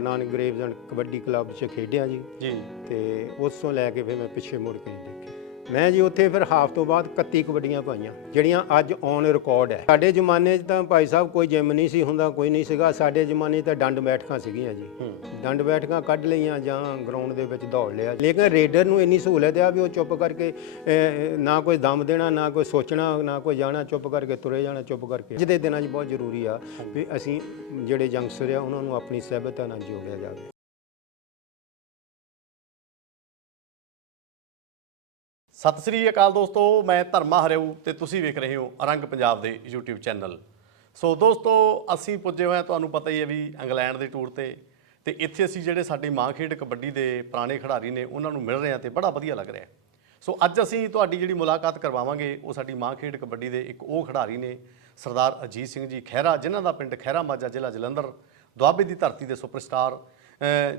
Guru Nanak graves and kabaddi club 'ਚ ਖੇਡਿਆ ਜੀ। ਜੀ। ਤੇ ਉਸ ਤੋਂ ਲੈ ਕੇ ਫਿਰ ਮੈਂ ਪਿੱਛੇ ਮੁੜ ਕੇ ਨਹੀਂ ਦੇਖਿਆ। ਮੈਂ ਜੀ ਉੱਥੇ ਫਿਰ ਹਾਫ ਤੋਂ ਬਾਅਦ 31 ਕਬੱਡੀਆਂ ਪਾਈਆਂ ਜਿਹੜੀਆਂ ਅੱਜ ਔਨ ਰਿਕਾਰਡ ਹੈ। ਸਾਡੇ ਜ਼ਮਾਨੇ 'ਚ ਤਾਂ ਭਾਈ ਸਾਹਿਬ ਕੋਈ ਜਿਮ ਨਹੀਂ ਸੀ ਹੁੰਦਾ ਕੋਈ ਨਹੀਂ ਸੀਗਾ। ਸਾਡੇ ਜ਼ਮਾਨੇ 'ਚ ਤਾਂ ਡੰਡ ਬੈਠਕਾਂ ਸੀਗੀਆਂ ਜੀ। ਹੂੰ ਡੰਡ ਬੈਠਕਾਂ ਕੱਢ ਲਈਆਂ ਜਾਂ ਗਰਾਊਂਡ ਦੇ ਵਿੱਚ ਦੌੜ ਲਿਆ। ਲੇਕਿਨ ਰੇਡਰ ਨੂੰ ਇੰਨੀ ਸਹੂਲਤ ਆ ਵੀ ਉਹ ਚੁੱਪ ਕਰਕੇ ਨਾ ਕੋਈ ਦਮ ਦੇਣਾ, ਨਾ ਕੋਈ ਸੋਚਣਾ, ਨਾ ਕੋਈ ਜਾਣਾ, ਚੁੱਪ ਕਰਕੇ ਤੁਰੇ ਜਾਣਾ, ਚੁੱਪ ਕਰਕੇ। ਜਿਹਦੇ ਦਿਨਾਂ 'ਚ ਬਹੁਤ ਜ਼ਰੂਰੀ ਆ ਵੀ ਅਸੀਂ ਜਿਹੜੇ ਯੰਗਸਟਰ ਆ, ਉਹਨਾਂ ਨੂੰ ਆਪਣੀ ਸਹਿਬਤਾ ਨਾਲ ਜੋੜਿਆ ਜਾਵੇ। ਸਤਿ ਸ੍ਰੀ ਅਕਾਲ ਦੋਸਤੋ, ਮੈਂ ਧਰਮਾ ਹਰਿਓ ਤੇ ਤੁਸੀਂ ਵੇਖ ਰਹੇ ਹੋ ਅਰੰਗ ਪੰਜਾਬ ਦੇ YouTube ਚੈਨਲ ਸੋ ਦੋਸਤੋ, ਅਸੀਂ ਪੁੱਜੇ ਹੋਏ ਹਾਂ, ਤੁਹਾਨੂੰ ਪਤਾ ਹੀ ਹੈ ਵੀ ਇੰਗਲੈਂਡ ਦੇ ਟੂਰ ਤੇ ਤੇ ਇੱਥੇ ਅਸੀਂ ਜਿਹੜੇ ਸਾਡੀ ਮਾਂ ਖੇਡ ਕਬੱਡੀ ਦੇ ਪੁਰਾਣੇ ਖਿਡਾਰੀ ਨੇ, ਉਹਨਾਂ ਨੂੰ ਮਿਲ ਰਹੇ ਹਾਂ ਤੇ ਬੜਾ ਵਧੀਆ ਲੱਗ ਰਿਹਾ ਸੋ ਅੱਜ ਅਸੀਂ ਤੁਹਾਡੀ ਜਿਹੜੀ ਮੁਲਾਕਾਤ ਕਰਵਾਵਾਂਗੇ, ਉਹ ਸਾਡੀ ਮਾਂ ਖੇਡ ਕਬੱਡੀ ਦੇ ਇੱਕ ਉਹ ਖਿਡਾਰੀ ਨੇ, ਸਰਦਾਰ ਅਜੀਤ ਸਿੰਘ ਜੀ ਖਹਿਰਾ, ਜਿਨ੍ਹਾਂ ਦਾ ਪਿੰਡ ਖਹਿਰਾ ਮਾਜਾ ਜ਼ਿਲ੍ਹਾ ਜਲੰਧਰ, ਦੁਆਬੇ ਦੀ ਧਰਤੀ ਦੇ ਸੁਪਰਸਟਾਰ।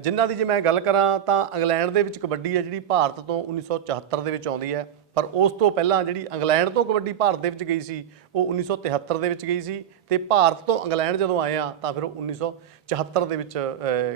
ਜਿਨ੍ਹਾਂ ਦੀ ਜੇ ਮੈਂ ਗੱਲ ਕਰਾਂ ਤਾਂ ਇੰਗਲੈਂਡ ਦੇ ਵਿੱਚ ਕਬੱਡੀ ਹੈ, ਜਿਹੜੀ ਭਾਰਤ ਤੋਂ 1974 ਦੇ ਵਿੱਚ ਆਉਂਦੀ ਹੈ। ਪਰ ਉਸ ਤੋਂ ਪਹਿਲਾਂ ਜਿਹੜੀ ਇੰਗਲੈਂਡ ਤੋਂ ਕਬੱਡੀ ਭਾਰਤ ਦੇ ਵਿੱਚ ਗਈ ਸੀ, ਉਹ 1973 ਦੇ ਵਿੱਚ ਗਈ ਸੀ ਤੇ ਭਾਰਤ ਤੋਂ ਇੰਗਲੈਂਡ ਜਦੋਂ ਆਏ ਆ, ਤਾਂ ਫਿਰ ਉਹ 1974 ਦੇ ਵਿੱਚ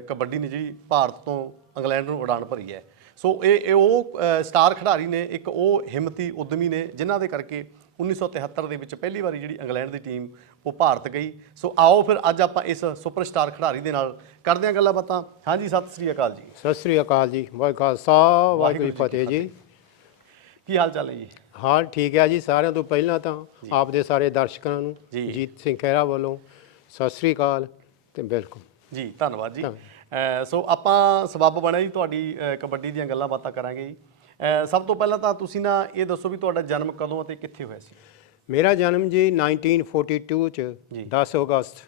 ਕਬੱਡੀ ਨੇ ਜਿਹੜੀ ਭਾਰਤ ਤੋਂ ਇੰਗਲੈਂਡ ਨੂੰ ਉਡਾਨ ਭਰੀ ਹੈ। ਸੋ ਇਹ ਉਹ ਸਟਾਰ ਖਿਡਾਰੀ ਨੇ, ਇੱਕ ਉਹ ਹਿੰਮਤੀ ਉਦਮੀ ਨੇ, ਜਿਨ੍ਹਾਂ ਦੇ ਕਰਕੇ 1973 ਦੇ ਵਿੱਚ ਪਹਿਲੀ ਵਾਰੀ ਜਿਹੜੀ ਇੰਗਲੈਂਡ ਦੀ ਟੀਮ ਉਹ ਭਾਰਤ ਗਈ। ਸੋ ਆਓ ਫਿਰ ਅੱਜ ਆਪਾਂ ਇਸ ਸੁਪਰਸਟਾਰ ਖਿਡਾਰੀ ਦੇ ਨਾਲ ਕਰਦੇ ਹਾਂ ਗੱਲਾਂ ਬਾਤਾਂ ਹਾਂਜੀ, ਸਤਿ ਸ੍ਰੀ ਅਕਾਲ ਜੀ। ਸਤਿ ਸ੍ਰੀ ਅਕਾਲ ਜੀ। ਵਾਹਿਗੁਰੂ ਖਾਲਸਾ, ਵਾਹਿਗੁਰੂ ਜੀ ਫਤਿਹ ਜੀ। ਕੀ ਹਾਲ ਚਾਲ ਹੈ ਜੀ? ਹਾਲ ਠੀਕ ਹੈ ਜੀ ਸਾਰਿਆਂ ਤੋਂ ਪਹਿਲਾਂ ਤਾਂ ਆਪ ਦੇ ਸਾਰੇ ਦਰਸ਼ਕਾਂ ਨੂੰ ਜੀ। ਜੀਤ ਸਿੰਘ ਖਹਿਰਾ ਵੱਲੋਂ ਸਤਿ ਸ੍ਰੀ ਅਕਾਲ ਤੇ ਬਿਲਕੁਲ। ਜੀ ਧੰਨਵਾਦ ਜੀ। ਸੋ ਆਪਾਂ ਸਬੱਬ ਬਣਿਆ ਜੀ ਤੁਹਾਡੀ ਕਬੱਡੀ ਦੀਆਂ ਗੱਲਾਂ ਬਾਤਾਂ ਕਰਾਂਗੇ ਜੀ। ਸਭ ਤੋਂ ਪਹਿਲਾਂ ਤਾਂ ਤੁਸੀਂ ਨਾ ਇਹ ਦੱਸੋ ਵੀ ਤੁਹਾਡਾ ਜਨਮ ਕਦੋਂ ਅਤੇ ਕਿੱਥੇ ਹੋਇਆ ਸੀ? ਮੇਰਾ ਜਨਮ ਜੀ 1942 ਚ ਜੀ। 10 ਅਗਸਤ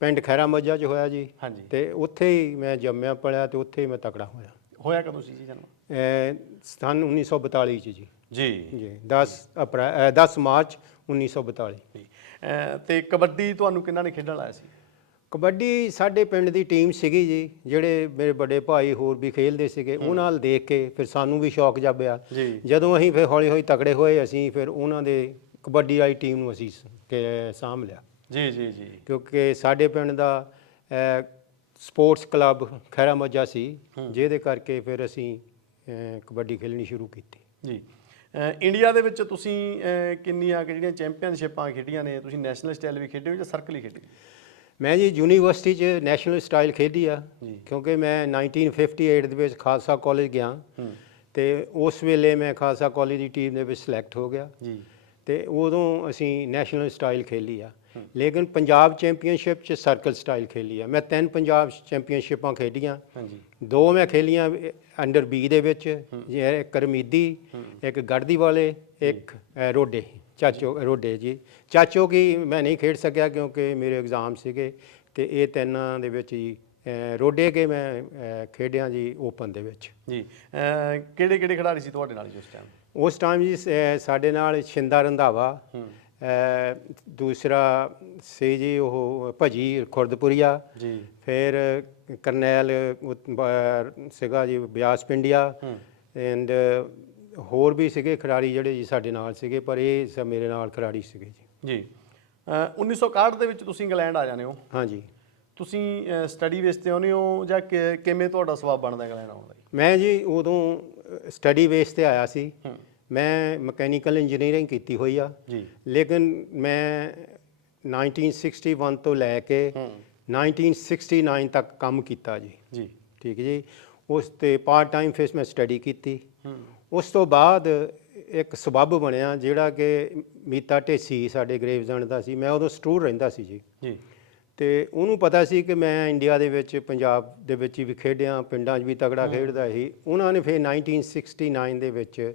ਪਿੰਡ ਖੈਰਾ ਮੱਜਾ ਚ ਹੋਇਆ ਜੀ। ਹਾਂਜੀ। ਤੇ ਉੱਥੇ ਹੀ ਮੈਂ ਜੰਮਿਆ ਪਲਿਆ ਤੇ ਉੱਥੇ ਹੀ ਮੈਂ ਤਕੜਾ ਹੋਇਆ। ਹੋਇਆ ਕਦੋਂ ਸੀ ਜੀ ਜਨਮ? ਸਨ 1942 ਚ ਜੀ। ਜੀ। ਜੀ 10 ਅਪ੍ਰੈਲ 10 ਮਾਰਚ 1942 ਜੀ। ਅਹ ਤੇ ਕਬੱਡੀ ਤੁਹਾਨੂੰ ਕਿੰਨਾ ਨੇ ਖੇਡਣ ਲਾਇਆ ਸੀ? ਕਬੱਡੀ ਸਾਡੇ ਪਿੰਡ ਦੀ ਟੀਮ ਸੀਗੀ ਜੀ ਜਿਹੜੇ ਮੇਰੇ ਵੱਡੇ ਭਾਈ ਹੋਰ ਵੀ ਖੇਡਦੇ ਸੀਗੇ ਉਹਨਾਂ ਨਾਲ ਦੇਖ ਕੇ ਫਿਰ ਸਾਨੂੰ ਵੀ ਸ਼ੌਕ ਜਾਗਿਆ ਜੀ। ਜਦੋਂ ਅਸੀਂ ਫਿਰ ਹੌਲੀ ਹੌਲੀ ਤਕੜੇ ਹੋਏ ਅਸੀਂ ਫਿਰ ਉਹਨਾਂ ਦੇ ਕਬੱਡੀ ਵਾਲੀ ਟੀਮ ਨੂੰ ਅਸੀਂ ਸਾਂਭ ਲਿਆ। ਜੀ ਜੀ ਜੀ। ਕਿਉਂਕਿ ਸਾਡੇ ਪਿੰਡ ਦਾ ਸਪੋਰਟਸ ਕਲੱਬ ਖੈਰਾ ਮੱਜਾ ਸੀ ਜਿਹਦੇ ਕਰਕੇ ਫਿਰ ਅਸੀਂ ਕਬੱਡੀ ਖੇਡਣੀ ਸ਼ੁਰੂ ਕੀਤੀ। ਜੀ। ਇੰਡੀਆ ਦੇ ਵਿੱਚ ਤੁਸੀਂ ਅਹ ਕਿੰਨੀਆਂ ਕਿ ਜਿਹੜੀਆਂ ਚੈਂਪੀਅਨਸ਼ਿਪਾਂ ਖੇਡੀਆਂ ਨੇ? ਤੁਸੀਂ ਨੈਸ਼ਨਲ ਸਟਾਈਲ ਵੀ ਖੇਡੇ ਹੋ ਜਾਂ ਸਰਕਲ ਹੀ ਖੇਡੇ? ਮੈਂ ਜੀ ਯੂਨੀਵਰਸਿਟੀ 'ਚ ਨੈਸ਼ਨਲ ਸਟਾਈਲ ਖੇਡੀ ਆ। ਜੀ। ਕਿਉਂਕਿ ਮੈਂ 1958 ਦੇ ਵਿੱਚ ਖਾਲਸਾ ਕਾਲਜ ਗਿਆ। ਤੇ ਉਸ ਵੇਲੇ ਮੈਂ ਖਾਲਸਾ ਕਾਲਜ ਦੀ ਟੀਮ ਦੇ ਵਿੱਚ ਸਿਲੈਕਟ ਹੋ ਗਿਆ। ਜੀ। ਤੇ ਉਦੋਂ ਅਸੀਂ ਨੈਸ਼ਨਲ ਸਟਾਈਲ ਖੇਲੀ ਆ। ਲੇਕਿਨ ਪੰਜਾਬ ਚੈਂਪੀਅਨਸ਼ਿਪ 'ਚ ਸਰਕਲ ਸਟਾਈਲ ਖੇਲੀ ਆ। ਮੈਂ ਤਿੰਨ ਪੰਜਾਬ ਚੈਂਪੀਅਨਸ਼ਿਪਾਂ ਖੇਡੀਆਂ। ਹਾਂਜੀ। ਦੋ ਮੈਂ ਖੇਲੀਆਂ ਅੰਡਰ ਬੀ ਦੇ ਵਿੱਚ ਜੇ ਇੱਕ ਕਰਮੀਦੀ ਇੱਕ ਗੜਦੀ ਵਾਲੇ ਇੱਕ ਰੋਡੇ। ਚਾਚੋ ਰੋਡੇ ਜੀ। ਚਾਚੋ ਕੀ ਮੈਂ ਨਹੀਂ ਖੇਡ ਸਕਿਆ ਕਿਉਂਕਿ ਮੇਰੇ ਐਗਜ਼ਾਮ ਸੀਗੇ ਤੇ ਇਹ ਤਿੰਨਾਂ ਦੇ ਵਿੱਚ ਜੀ ਰੋਡੇ ਕੇ ਮੈਂ ਖੇਡਿਆ ਜੀ ਓਪਨ ਦੇ ਵਿੱਚ। ਜੀ। ਕਿਹੜੇ ਕਿਹੜੇ ਖਿਡਾਰੀ ਸੀ ਤੁਹਾਡੇ ਨਾਲ ਉਸ ਟਾਈਮ ਉਸ ਟਾਈਮ ਜੀ ਸਾਡੇ ਨਾਲ ਛਿੰਦਾ ਰੰਧਾਵਾ ਦੂਸਰਾ ਸੀ ਜੀ ਉਹ ਭਜੀ ਖੁਰਦਪੁਰੀਆ। ਜੀ। ਫਿਰ ਕਰਨੈਲ ਸੀਗਾ ਜੀ ਬਿਆਸ ਪਿੰਡੀਆ। ਐਂਡ ਹੋਰ ਵੀ ਸੀਗੇ ਖਿਡਾਰੀ ਜਿਹੜੇ ਜੀ ਸਾਡੇ ਨਾਲ ਸੀਗੇ ਪਰ ਇਹ ਮੇਰੇ ਨਾਲ ਖਿਡਾਰੀ ਸੀਗੇ ਜੀ। ਜੀ। ਅਹ 1961 ਦੇ ਵਿੱਚ ਤੁਸੀਂ ਇੰਗਲੈਂਡ ਆ ਜਾਂਦੇ ਹੋ। ਹਾਂਜੀ। ਤੁਸੀਂ ਸਟੱਡੀ ਬੇਸ ਤੇ ਆਉਂਦੇ ਹੋ ਜਾਂ ਕਿਵੇਂ ਤੁਹਾਡਾ ਸਵਾਬ ਬਣਦਾ ਇੰਗਲੈਂਡ ਆਉਣ ਦਾ? ਮੈਂ ਜੀ ਉਦੋਂ ਸਟੱਡੀ ਬੇਸ ਤੇ ਆਇਆ ਸੀ। ਹੂੰ। ਮੈਂ ਮਕੈਨੀਕਲ ਇੰਜੀਨੀਅਰਿੰਗ ਕੀਤੀ ਹੋਈ ਆ। ਜੀ। ਲੇਕਿਨ ਮੈਂ 1961 ਤੋਂ ਲੈ ਕੇ ਹੂੰ। 1969 ਤੱਕ ਕੰਮ ਕੀਤਾ ਜੀ। ਜੀ। ਠੀਕ ਹੈ ਜੀ। ਉਸ ਤੇ ਪਾਰਟ ਟਾਈਮ ਫਿਰ ਮੈਂ ਸਟੱਡੀ ਕੀਤੀ। ਹੂੰ। ਉਸ ਤੋਂ ਬਾਅਦ ਇੱਕ ਸਬੱਬ ਬਣਿਆ ਜਿਹੜਾ ਕਿ ਮੀਤਾ ਢੇਸੀ ਸਾਡੇ ਗ੍ਰੇਵਜ਼ਨ ਦਾ ਸੀ। ਮੈਂ ਉਦੋਂ ਸਟੂਰ ਰਹਿੰਦਾ ਸੀ ਜੀ। ਜੀ। ਤੇ ਉਹਨੂੰ ਪਤਾ ਸੀ ਕਿ ਮੈਂ ਇੰਡੀਆ ਦੇ ਵਿੱਚ ਪੰਜਾਬ ਦੇ ਵਿੱਚ ਵੀ ਖੇਡਿਆ ਪਿੰਡਾਂ 'ਚ ਵੀ ਤਗੜਾ ਖੇਡਦਾ ਸੀ। ਉਹਨਾਂ ਨੇ ਫਿਰ 1969 ਦੇ ਵਿੱਚ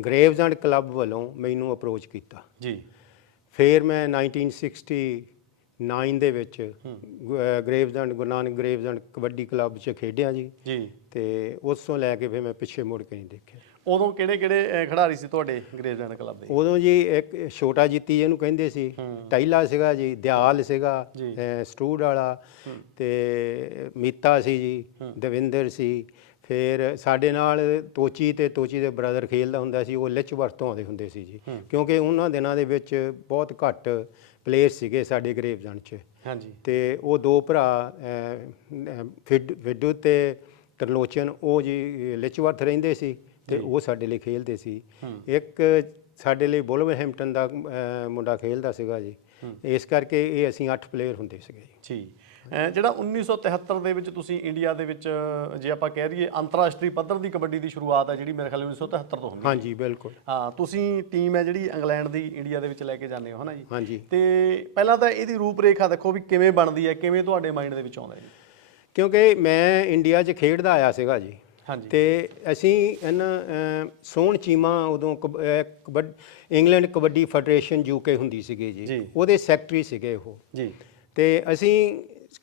ਗ੍ਰੇਵਜ਼ ਐਂਡ ਕਲੱਬ ਵੱਲੋਂ ਮੈਨੂੰ ਅਪਰੋਚ ਕੀਤਾ। ਜੀ। ਫਿਰ ਮੈਂ 1969 ਦੇ ਵਿੱਚ graves and Guru Nanak graves and kabaddi club 'ਚ ਖੇਡਿਆ ਜੀ। ਜੀ। ਤੇ ਉਸ ਤੋਂ ਲੈ ਕੇ ਫਿਰ ਮੈਂ ਪਿੱਛੇ ਮੁੜ ਕੇ ਨਹੀਂ ਦੇਖਿਆ। ਉਦੋਂ ਕਿਹੜੇ ਕਿਹੜੇ ਖਿਡਾਰੀ ਸੀ ਤੁਹਾਡੇ ਗ੍ਰੇਜ਼ਲੈਂਡ ਕਲੱਬ ਦੇ? ਉਦੋਂ ਜੀ ਇੱਕ ਛੋਟਾ ਜੀਤੀ ਜਿਹਨੂੰ ਕਹਿੰਦੇ ਸੀ। ਟਾਈਲਾ ਸੀਗਾ ਜੀ ਦਿਆਲ ਸੀਗਾ ਸਟੂਡ ਵਾਲਾ ਤੇ ਮੀਤਾ ਸੀ ਜੀ ਦਵਿੰਦਰ ਸੀ ਫਿਰ ਸਾਡੇ ਨਾਲ ਤੋਚੀ ਤੇ ਤੋਚੀ ਦੇ ਬ੍ਰਦਰ ਖੇਲਦਾ ਹੁੰਦਾ ਸੀ ਉਹ ਲਿਚ ਵਰਤੋਂ ਆਉਂਦੇ ਹੁੰਦੇ ਸੀ ਜੀ। ਕਿਉਂਕਿ ਉਹਨਾਂ ਦਿਨਾਂ ਦੇ ਵਿੱਚ ਬਹੁਤ ਘੱਟ ਪਲੇਅਰ ਸੀਗੇ ਸਾਡੇ ਗਰੇਵਜਨ 'ਚ। ਹਾਂਜੀ। ਤੇ ਉਹ ਦੋ ਭਰਾ ਫਿੱਡ ਫਿੱਡੂ ਤੇ ਤਰਲੋਚਨ ਉਹ ਜੀ ਲਿਚਵਰਥ ਰਹਿੰਦੇ ਸੀ ਤੇ ਉਹ ਸਾਡੇ ਲਈ ਖੇਡਦੇ ਸੀ। ਇੱਕ ਸਾਡੇ ਲਈ ਬੁਲਵਰਹੈਂਪਟਨ ਦਾ ਮੁੰਡਾ ਖੇਡਦਾ ਸੀਗਾ ਜੀ। ਇਸ ਕਰਕੇ ਇਹ ਅਸੀਂ 8 ਪਲੇਅਰ ਹੁੰਦੇ ਸੀਗੇ ਜੀ। ਜਿਹੜਾ 1973 ਦੇ ਵਿੱਚ ਤੁਸੀਂ ਇੰਡੀਆ ਦੇ ਵਿੱਚ ਜੇ ਆਪਾਂ ਕਹਿ ਰਹੀਏ ਅੰਤਰਰਾਸ਼ਟਰੀ ਪੱਧਰ ਦੀ ਕਬੱਡੀ ਦੀ ਸ਼ੁਰੂਆਤ ਹੈ ਜਿਹੜੀ ਮੇਰੇ ਖਿਆਲ 1973 ਤੋਂ ਹੁੰਦੀ ਹੈ। ਹਾਂਜੀ ਬਿਲਕੁਲ। ਹਾਂ ਤੁਸੀਂ ਟੀਮ ਹੈ ਜਿਹੜੀ ਇੰਗਲੈਂਡ ਦੀ ਇੰਡੀਆ ਦੇ ਵਿੱਚ ਲੈ ਕੇ ਜਾਂਦੇ ਹੋ ਹਨਾ ਜੀ? ਹਾਂਜੀ। ਤੇ ਪਹਿਲਾਂ ਤਾਂ ਇਹਦੀ ਰੂਪਰੇਖਾ ਦੇਖੋ ਵੀ ਕਿਵੇਂ ਬਣਦੀ ਹੈ ਕਿਵੇਂ ਤੁਹਾਡੇ ਮਾਈਂਡ ਦੇ ਵਿੱਚ ਆਉਂਦਾ ਹੈ। ਕਿਉਂਕਿ ਮੈਂ ਇੰਡੀਆ 'ਚ ਖੇਡਦਾ ਆਇਆ ਸੀਗਾ ਜੀ। ਹਾਂਜੀ। ਤੇ ਅਸੀਂ ਇਹਨਾਂ ਸੋਹਣ ਚੀਮਾ ਉਦੋਂ ਇੰਗਲੈਂਡ ਕਬੱਡੀ ਫੈਡਰੇਸ਼ਨ ਯੂਕੇ ਹੁੰਦੀ ਸੀਗੀ। ਜੀ। ਉਹਦੇ ਸੈਕਟਰੀ ਸੀਗੇ ਉਹ। ਜੀ। ਤੇ ਅਸੀਂ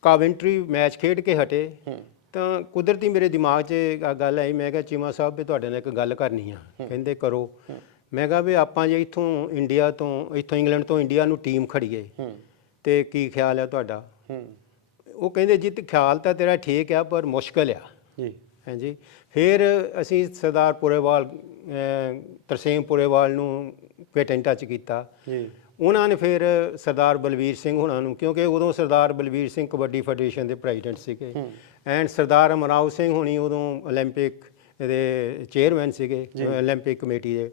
ਕਾਵੈਂਟਰੀ ਮੈਚ ਖੇਡ ਕੇ ਹਟੇ ਤਾਂ ਕੁਦਰਤੀ ਮੇਰੇ ਦਿਮਾਗ 'ਚ ਆ ਗੱਲ ਆਈ ਮੈਂ ਕਿਹਾ ਚੀਮਾ ਸਾਹਿਬ ਵੀ ਤੁਹਾਡੇ ਨਾਲ ਇੱਕ ਗੱਲ ਕਰਨੀ ਆ। ਕਹਿੰਦੇ ਕਰੋ। ਮੈਂ ਕਿਹਾ ਵੀ ਆਪਾਂ ਜੇ ਇੱਥੋਂ ਇੰਡੀਆ ਤੋਂ ਇੱਥੋਂ ਇੰਗਲੈਂਡ ਤੋਂ ਇੰਡੀਆ ਨੂੰ ਟੀਮ ਖੜੀਏ ਤੇ ਕੀ ਖਿਆਲ ਹੈ ਤੁਹਾਡਾ? ਉਹ ਕਹਿੰਦੇ ਜੀ ਤੇ ਖਿਆਲ ਤਾਂ ਤੇਰਾ ਠੀਕ ਆ ਪਰ ਮੁਸ਼ਕਲ ਆ। ਜੀ। ਹਾਂਜੀ ਫਿਰ ਅਸੀਂ ਸਰਦਾਰ ਪੁਰੇਵਾਲ ਤਰਸੇਮ ਪੁਰੇਵਾਲ ਨੂੰ ਗੈਟ ਇਨ ਟੱਚ ਕੀਤਾ। ਜੀ। ਉਹਨਾਂ ਨੇ ਫਿਰ ਸਰਦਾਰ ਬਲਵੀਰ ਸਿੰਘ ਹੁਣਾਂ ਨੂੰ ਕਿਉਂਕਿ ਉਦੋਂ ਸਰਦਾਰ ਬਲਵੀਰ ਸਿੰਘ ਕਬੱਡੀ ਫੈਡਰੇਸ਼ਨ ਦੇ ਪ੍ਰੈਜ਼ੀਡੈਂਟ ਸੀਗੇ ਐਂਡ ਸਰਦਾਰ ਅਮਰਾਵ ਸਿੰਘ ਹੁਣੀ ਉਦੋਂ 올림픽 ਦੇ ਚੇਅਰਮੈਨ ਸੀਗੇ 올림픽 ਕਮੇਟੀ ਦੇ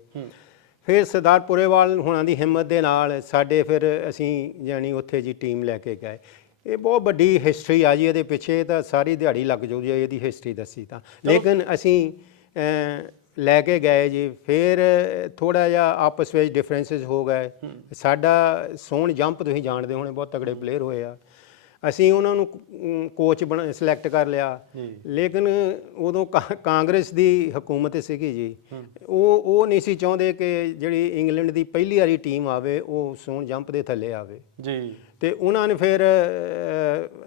ਫਿਰ ਸਰਦਾਰ ਪੁਰੇਵਾਲ ਹੁਣਾਂ ਦੀ ਹਿੰਮਤ ਦੇ ਨਾਲ ਸਾਡੇ ਫਿਰ ਅਸੀਂ ਜਾਨੀ ਉੱਥੇ ਜੀ ਟੀਮ ਲੈ ਕੇ ਗਏ ਇਹ ਬਹੁਤ ਵੱਡੀ ਹਿਸਟਰੀ ਆ ਜੀ ਇਹਦੇ ਪਿੱਛੇ ਤਾਂ ਸਾਰੀ ਦਿਹਾੜੀ ਲੱਗ ਜਾਊ ਜੀ ਇਹਦੀ ਹਿਸਟਰੀ ਦੱਸੀ ਤਾਂ ਲੇਕਿਨ ਅਸੀਂ ਅਹ, ਲੈ ਕੇ ਗਏ ਜੀ ਫਿਰ ਥੋੜਾ ਜਿਹਾ ਆਪਸ ਵਿੱਚ ਡਿਫਰੈਂਸਸ ਹੋ ਗਏ। ਸਾਡਾ ਸੋਹਣ ਜੰਪ ਤੁਸੀਂ ਜਾਣਦੇ ਹੋਣੇ ਬਹੁਤ ਤਗੜੇ ਪਲੇਅਰ ਹੋਏ ਆ। ਅਸੀਂ ਉਹਨਾਂ ਨੂੰ ਕੋਚ ਬਣਾ ਸਿਲੈਕਟ ਕਰ ਲਿਆ। ਲੇਕਿਨ ਉਦੋਂ ਕਾਂਗਰਸ ਦੀ ਹਕੂਮਤ ਸੀਗੀ ਜੀ। ਉਹ ਉਹ ਨਹੀਂ ਸੀ ਚਾਹੁੰਦੇ ਕਿ ਜਿਹੜੀ ਇੰਗਲੈਂਡ ਦੀ ਪਹਿਲੀ ਵਾਰੀ ਟੀਮ ਆਵੇ ਉਹ ਸੋਹਣ ਜੰਪ ਦੇ ਥੱਲੇ ਆਵੇ। ਜੀ। ਤੇ ਉਹਨਾਂ ਨੇ ਫਿਰ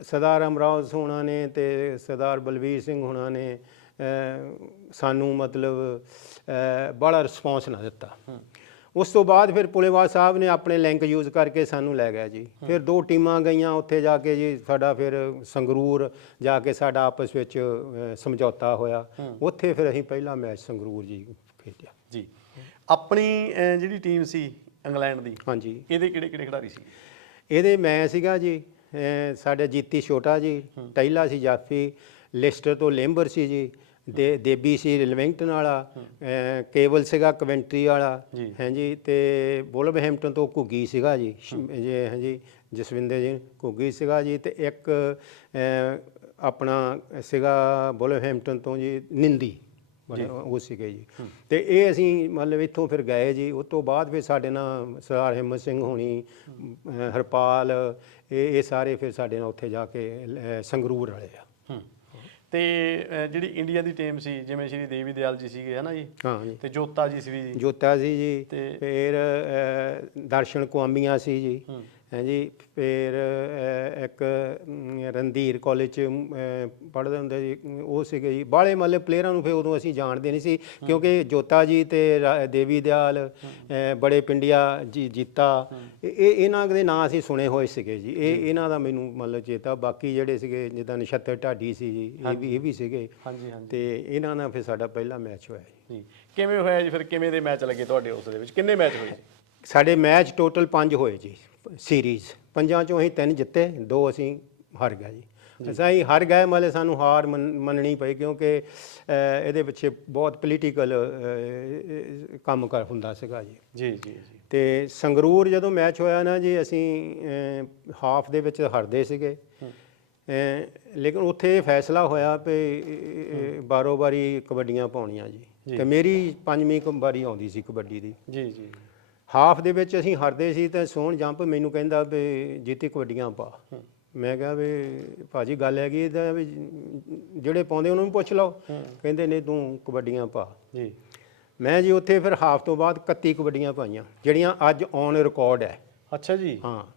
ਸਰਦਾਰ ਅਮਰਾਵ ਹੋਣਾ ਨੇ ਤੇ ਸਰਦਾਰ ਬਲਵੀਰ ਸਿੰਘ ਹੋਣਾ ਨੇ ਸਾਨੂੰ ਮਤਲਬ ਬੜਾ ਰਿਸਪੌਂਸ ਨਾ ਦਿੱਤਾ। ਉਸ ਤੋਂ ਬਾਅਦ ਫਿਰ ਪੁਲੇਵਾਲ ਸਾਹਿਬ ਨੇ ਆਪਣੇ ਲਿੰਕ ਯੂਜ਼ ਕਰਕੇ ਸਾਨੂੰ ਲੈ ਗਿਆ ਜੀ। ਫਿਰ ਦੋ ਟੀਮਾਂ ਗਈਆਂ ਉੱਥੇ ਜਾ ਕੇ ਜੀ ਸਾਡਾ ਫਿਰ ਸੰਗਰੂਰ ਜਾ ਕੇ ਸਾਡਾ ਆਪਸ ਵਿੱਚ ਸਮਝੌਤਾ ਹੋਇਆ। ਉੱਥੇ ਫਿਰ ਅਸੀਂ ਪਹਿਲਾ ਮੈਚ ਸੰਗਰੂਰ ਜੀ ਖੇਡਿਆ। ਜੀ। ਆਪਣੀ ਜਿਹੜੀ ਟੀਮ ਸੀ ਇੰਗਲੈਂਡ ਦੀ ਹਾਂਜੀ। ਇਹਦੇ ਕਿਹੜੇ ਕਿਹੜੇ ਖਿਡਾਰੀ ਸੀ? ਇਹਦੇ ਮੈਂ ਸੀਗਾ ਜੀ ਸਾਡਾ ਜੀਤੀ ਛੋਟਾ ਜੀ ਟੈਲਾ ਸੀ ਜਾਫੀ ਲਿਸਟਰ ਤੋਂ ਲੇਂਬਰ ਸੀ ਜੀ ਦੇ ਦੇਬੀ ਸੀ ਰਿਲਵਿੰਗਟਨ ਵਾਲਾ ਕੇਵਲ ਸੀਗਾ ਕਵੈਂਟਰੀ ਵਾਲਾ ਜੀ। ਹਾਂਜੀ ਤੇ ਬੁਲਵਹੈਂਪਟਨ ਤੋਂ ਘੁੱਗੀ ਸੀਗਾ ਜੀ ਜੇ ਹਾਂਜੀ ਜਸਵਿੰਦਰ ਜੀ ਘੁੱਗੀ ਸੀਗਾ ਜੀ ਤੇ ਇੱਕ ਆਪਣਾ ਸੀਗਾ ਬੁਲਵਹੈਂਪਟਨ ਤੋਂ ਜੀ ਨਿੰਦੀ ਉਹ ਸੀਗੇ ਜੀ। ਤੇ ਇਹ ਅਸੀਂ ਮਤਲਬ ਇੱਥੋਂ ਫਿਰ ਗਏ ਜੀ ਉਸ ਤੋਂ ਬਾਅਦ ਫਿਰ ਸਾਡੇ ਨਾਲ ਸਰਦਾਰ ਹਿੰਮਤ ਸਿੰਘ ਹੋਣੀ ਹਰਪਾਲ ਇਹ ਇਹ ਸਾਰੇ ਫਿਰ ਸਾਡੇ ਨਾਲ ਉੱਥੇ ਜਾ ਕੇ ਸੰਗਰੂਰ ਵਾਲੇ ਆ। ਤੇ ਜਿਹੜੀ ਇੰਡੀਆ ਦੀ ਟੀਮ ਸੀ ਜਿਵੇਂ ਸ਼੍ਰੀ ਦੇਵੀ ਦਿਆਲ ਜੀ ਸੀਗੇ ਹਨਾ ਜੀ? ਹਾਂ ਜੀ। ਤੇ ਜੋਤਾ ਜੀ ਸੀ ਵੀ ਜੋਤਾ ਸੀ ਜੀ ਤੇ- ਫਿਰ ਦਰਸ਼ਨ ਕੁਆਮੀਆਂ ਸੀ ਜੀ। ਹਾਂਜੀ ਫਿਰ ਅਹ, ਇੱਕ ਰਣਧੀਰ ਕਾਲਜ ਚ ਪੜ੍ਹਦੇ ਹੁੰਦੇ ਜੀ ਉਹ ਸੀਗੇ ਜੀ। ਬਾਲੇ ਮੱਲੇ ਪਲੇਅਰਾਂ ਨੂੰ ਫਿਰ ਉਦੋਂ ਅਸੀਂ ਜਾਣਦੇ ਨਹੀਂ ਸੀ ਕਿਉਂਕਿ ਜੋਤਾ ਜੀ ਤੇ ਦੇਵੀ ਦਿਆਲ ਬੜੇ ਪਿੰਡੀਆ ਜੀ ਜੀਤਾ ਇਹ ਇਹ- ਇਹਨਾਂ ਦੇ ਨਾਂ ਅਸੀਂ ਸੁਣੇ ਹੋਏ ਸੀਗੇ ਜੀ। ਇਹ ਇਹਨਾਂ ਦਾ ਮੈਨੂੰ ਮਤਲਬ ਚੇਤਾ। ਬਾਕੀ ਜਿਹੜੇ ਸੀਗੇ ਜਿੱਦਾਂ ਨਛੱਤਰ ਢਾਡੀ ਸੀ ਜੀ ਇਹ ਵੀ ਇਹ ਵੀ ਸੀਗੇ। ਹਾਂਜੀ ਹਾਂਜੀ। ਤੇ ਇਹਨਾਂ ਨਾਲ ਫਿਰ ਸਾਡਾ ਪਹਿਲਾ ਮੈਚ ਹੋਇਆ ਜੀ। ਜੀ। ਕਿਵੇਂ ਹੋਇਆ ਜੀ ਫਿਰ ਕਿਵੇਂ ਦੇ ਮੈਚ ਲੱਗੇ ਤੁਹਾਡੇ ਉਸ ਦੇ ਵਿੱਚ? ਕਿੰਨੇ ਮੈਚ ਹੋਏ? ਜੀ ਸਾਡੇ ਮੈਚ ਟੋਟਲ 5 ਹੋਏ ਜੀ। ਸੀਰੀਜ਼ ਪੰਜਾਂ ਚੋਂ ਅਸੀਂ ਤਿੰਨ ਜਿੱਤੇ ਦੋ ਅਸੀਂ ਹਾਰ ਗਏ ਜੀ। ਅਸੀਂ ਹਾਰ ਗਏ ਮਤਲਬ ਸਾਨੂੰ ਹਾਰ ਮੰਨ- ਮੰਨਣੀ ਪਈ ਕਿਉਂਕਿ ਇਹਦੇ ਪਿੱਛੇ ਬਹੁਤ ਪੋਲੀਟੀਕਲ ਕੰਮ ਕਰ ਹੁੰਦਾ ਸੀਗਾ ਜੀ। ਜੀ ਜੀ ਤੇ ਸੰਗਰੂਰ ਜਦੋਂ ਮੈਚ ਹੋਇਆ ਨਾ ਜੀ ਅਸੀਂ ਹਾਫ ਦੇ ਵਿੱਚ ਹਾਰਦੇ ਸੀਗੇ। ਲੇਕਿਨ ਉੱਥੇ ਇਹ ਫੈਸਲਾ ਹੋਇਆ ਵੀ ਬਾਰੋ ਬਾਰੀ ਕਬੱਡੀਆਂ ਪਾਉਣੀਆਂ ਜੀ। ਤੇ ਮੇਰੀ ਪੰਜਵੀਂ ਕ- ਵਾਰੀ ਆਉਂਦੀ ਸੀ ਕਬੱਡੀ ਦੀ। ਜੀ ਜੀ। ਹਾਫ ਦੇ ਵਿੱਚ ਅਸੀਂ ਹਾਰਦੇ ਸੀ ਤੇ ਸੋਹਣ ਜੰਪ ਮੈਨੂੰ ਕਹਿੰਦਾ ਵੀ ਜੀਤੀ ਕਬੱਡੀਆਂ ਪਾ। ਮੈਂ ਕਿਹਾ ਵੀ ਭਾਜੀ ਗੱਲ ਹੈਗੀ ਇਹਦਾ ਵੀ ਜਿਹੜੇ ਪਾਉਂਦੇ ਉਹਨਾਂ ਨੂੰ ਪੁੱਛ ਲਓ। ਕਹਿੰਦੇ ਨੇ ਤੂੰ ਕਬੱਡੀਆਂ ਪਾ। ਜੀ। ਮੈਂ ਜੀ ਉੱਥੇ ਫਿਰ ਹਾਫ ਤੋਂ ਬਾਅਦ 31 ਕਬੱਡੀਆਂ ਪਾਈਆਂ ਜਿਹੜੀਆਂ ਅੱਜ ਔਨ ਰਿਕਾਰਡ ਹੈ। ਅੱਛਾ ਜੀ। ਹਾਂ।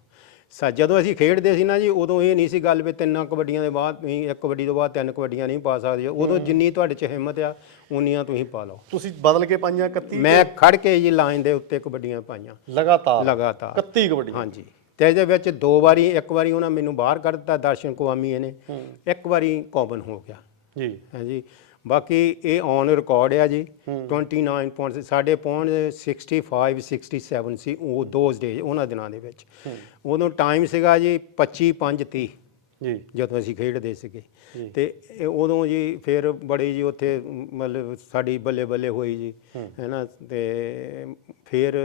ਸਾ ਜਦੋਂ ਅਸੀਂ ਖੇਡਦੇ ਸੀ ਨਾ ਜੀ ਉਦੋਂ ਇਹ ਨਹੀਂ ਸੀ ਗੱਲ ਵੀ ਤਿੰਨਾਂ ਕਬੱਡੀਆਂ ਦੇ ਬਾਅਦ ਤੁਸੀਂ ਇੱਕ ਕਬੱਡੀ ਤੋਂ ਬਾਅਦ ਤਿੰਨ ਕਬੱਡੀਆਂ ਨਹੀਂ ਪਾ ਸਕਦੇ। ਉਦੋਂ ਜਿੰਨੀ ਤੁਹਾਡੇ 'ਚ ਹਿੰਮਤ ਆ ਉਨੀਆਂ ਤੁਸੀਂ ਪਾ ਲਓ। ਤੁਸੀਂ ਬਦਲ ਕੇ ਪਾਈਆਂ 31 ਮੈਂ ਖੜ ਕੇ ਜੀ ਲਾਈਨ ਦੇ ਉੱਤੇ ਕਬੱਡੀਆਂ ਪਾਈਆਂ। ਲਗਾਤਾਰ? ਲਗਾਤਾਰ। 31 ਕਬੱਡੀ ਹਾਂਜੀ। ਤੇ ਇਹਦੇ ਵਿੱਚ ਦੋ ਵਾਰੀ ਇੱਕ ਵਾਰੀ ਉਹਨਾਂ ਮੈਨੂੰ ਬਾਹਰ ਕੱਢ ਦਿੱਤਾ ਦਰਸ਼ਨ ਕੁਆਮੀ ਨੇ ਇੱਕ ਵਾਰੀ ਕਾਮਨ ਹੋ ਗਿਆ। ਜੀ। ਹਾਂਜੀ ਬਾਕੀ ਇਹ ਔਨ ਰਿਕਾਰਡ ਆ ਜੀ 29 ਪੁਆਇੰਟ ਸਾਡੇ ਪੌਂਡ 65 67 ਸੀ ਉਹ ਦੋਜ਼ ਡੇ ਉਹਨਾਂ ਦਿਨਾਂ ਦੇ ਵਿੱਚ। ਉਦੋਂ ਟਾਈਮ ਸੀਗਾ ਜੀ 25 5 30 ਜੀ। ਜਦੋਂ ਅਸੀਂ ਖੇਡਦੇ ਸੀਗੇ। ਤੇ ਉਦੋਂ ਜੀ ਫਿਰ ਬੜੀ ਜੀ ਉੱਥੇ ਮਤਲਬ ਸਾਡੀ ਬੱਲੇ ਬੱਲੇ ਹੋਈ ਜੀ ਹੈਨਾ ਤੇ ਫਿਰ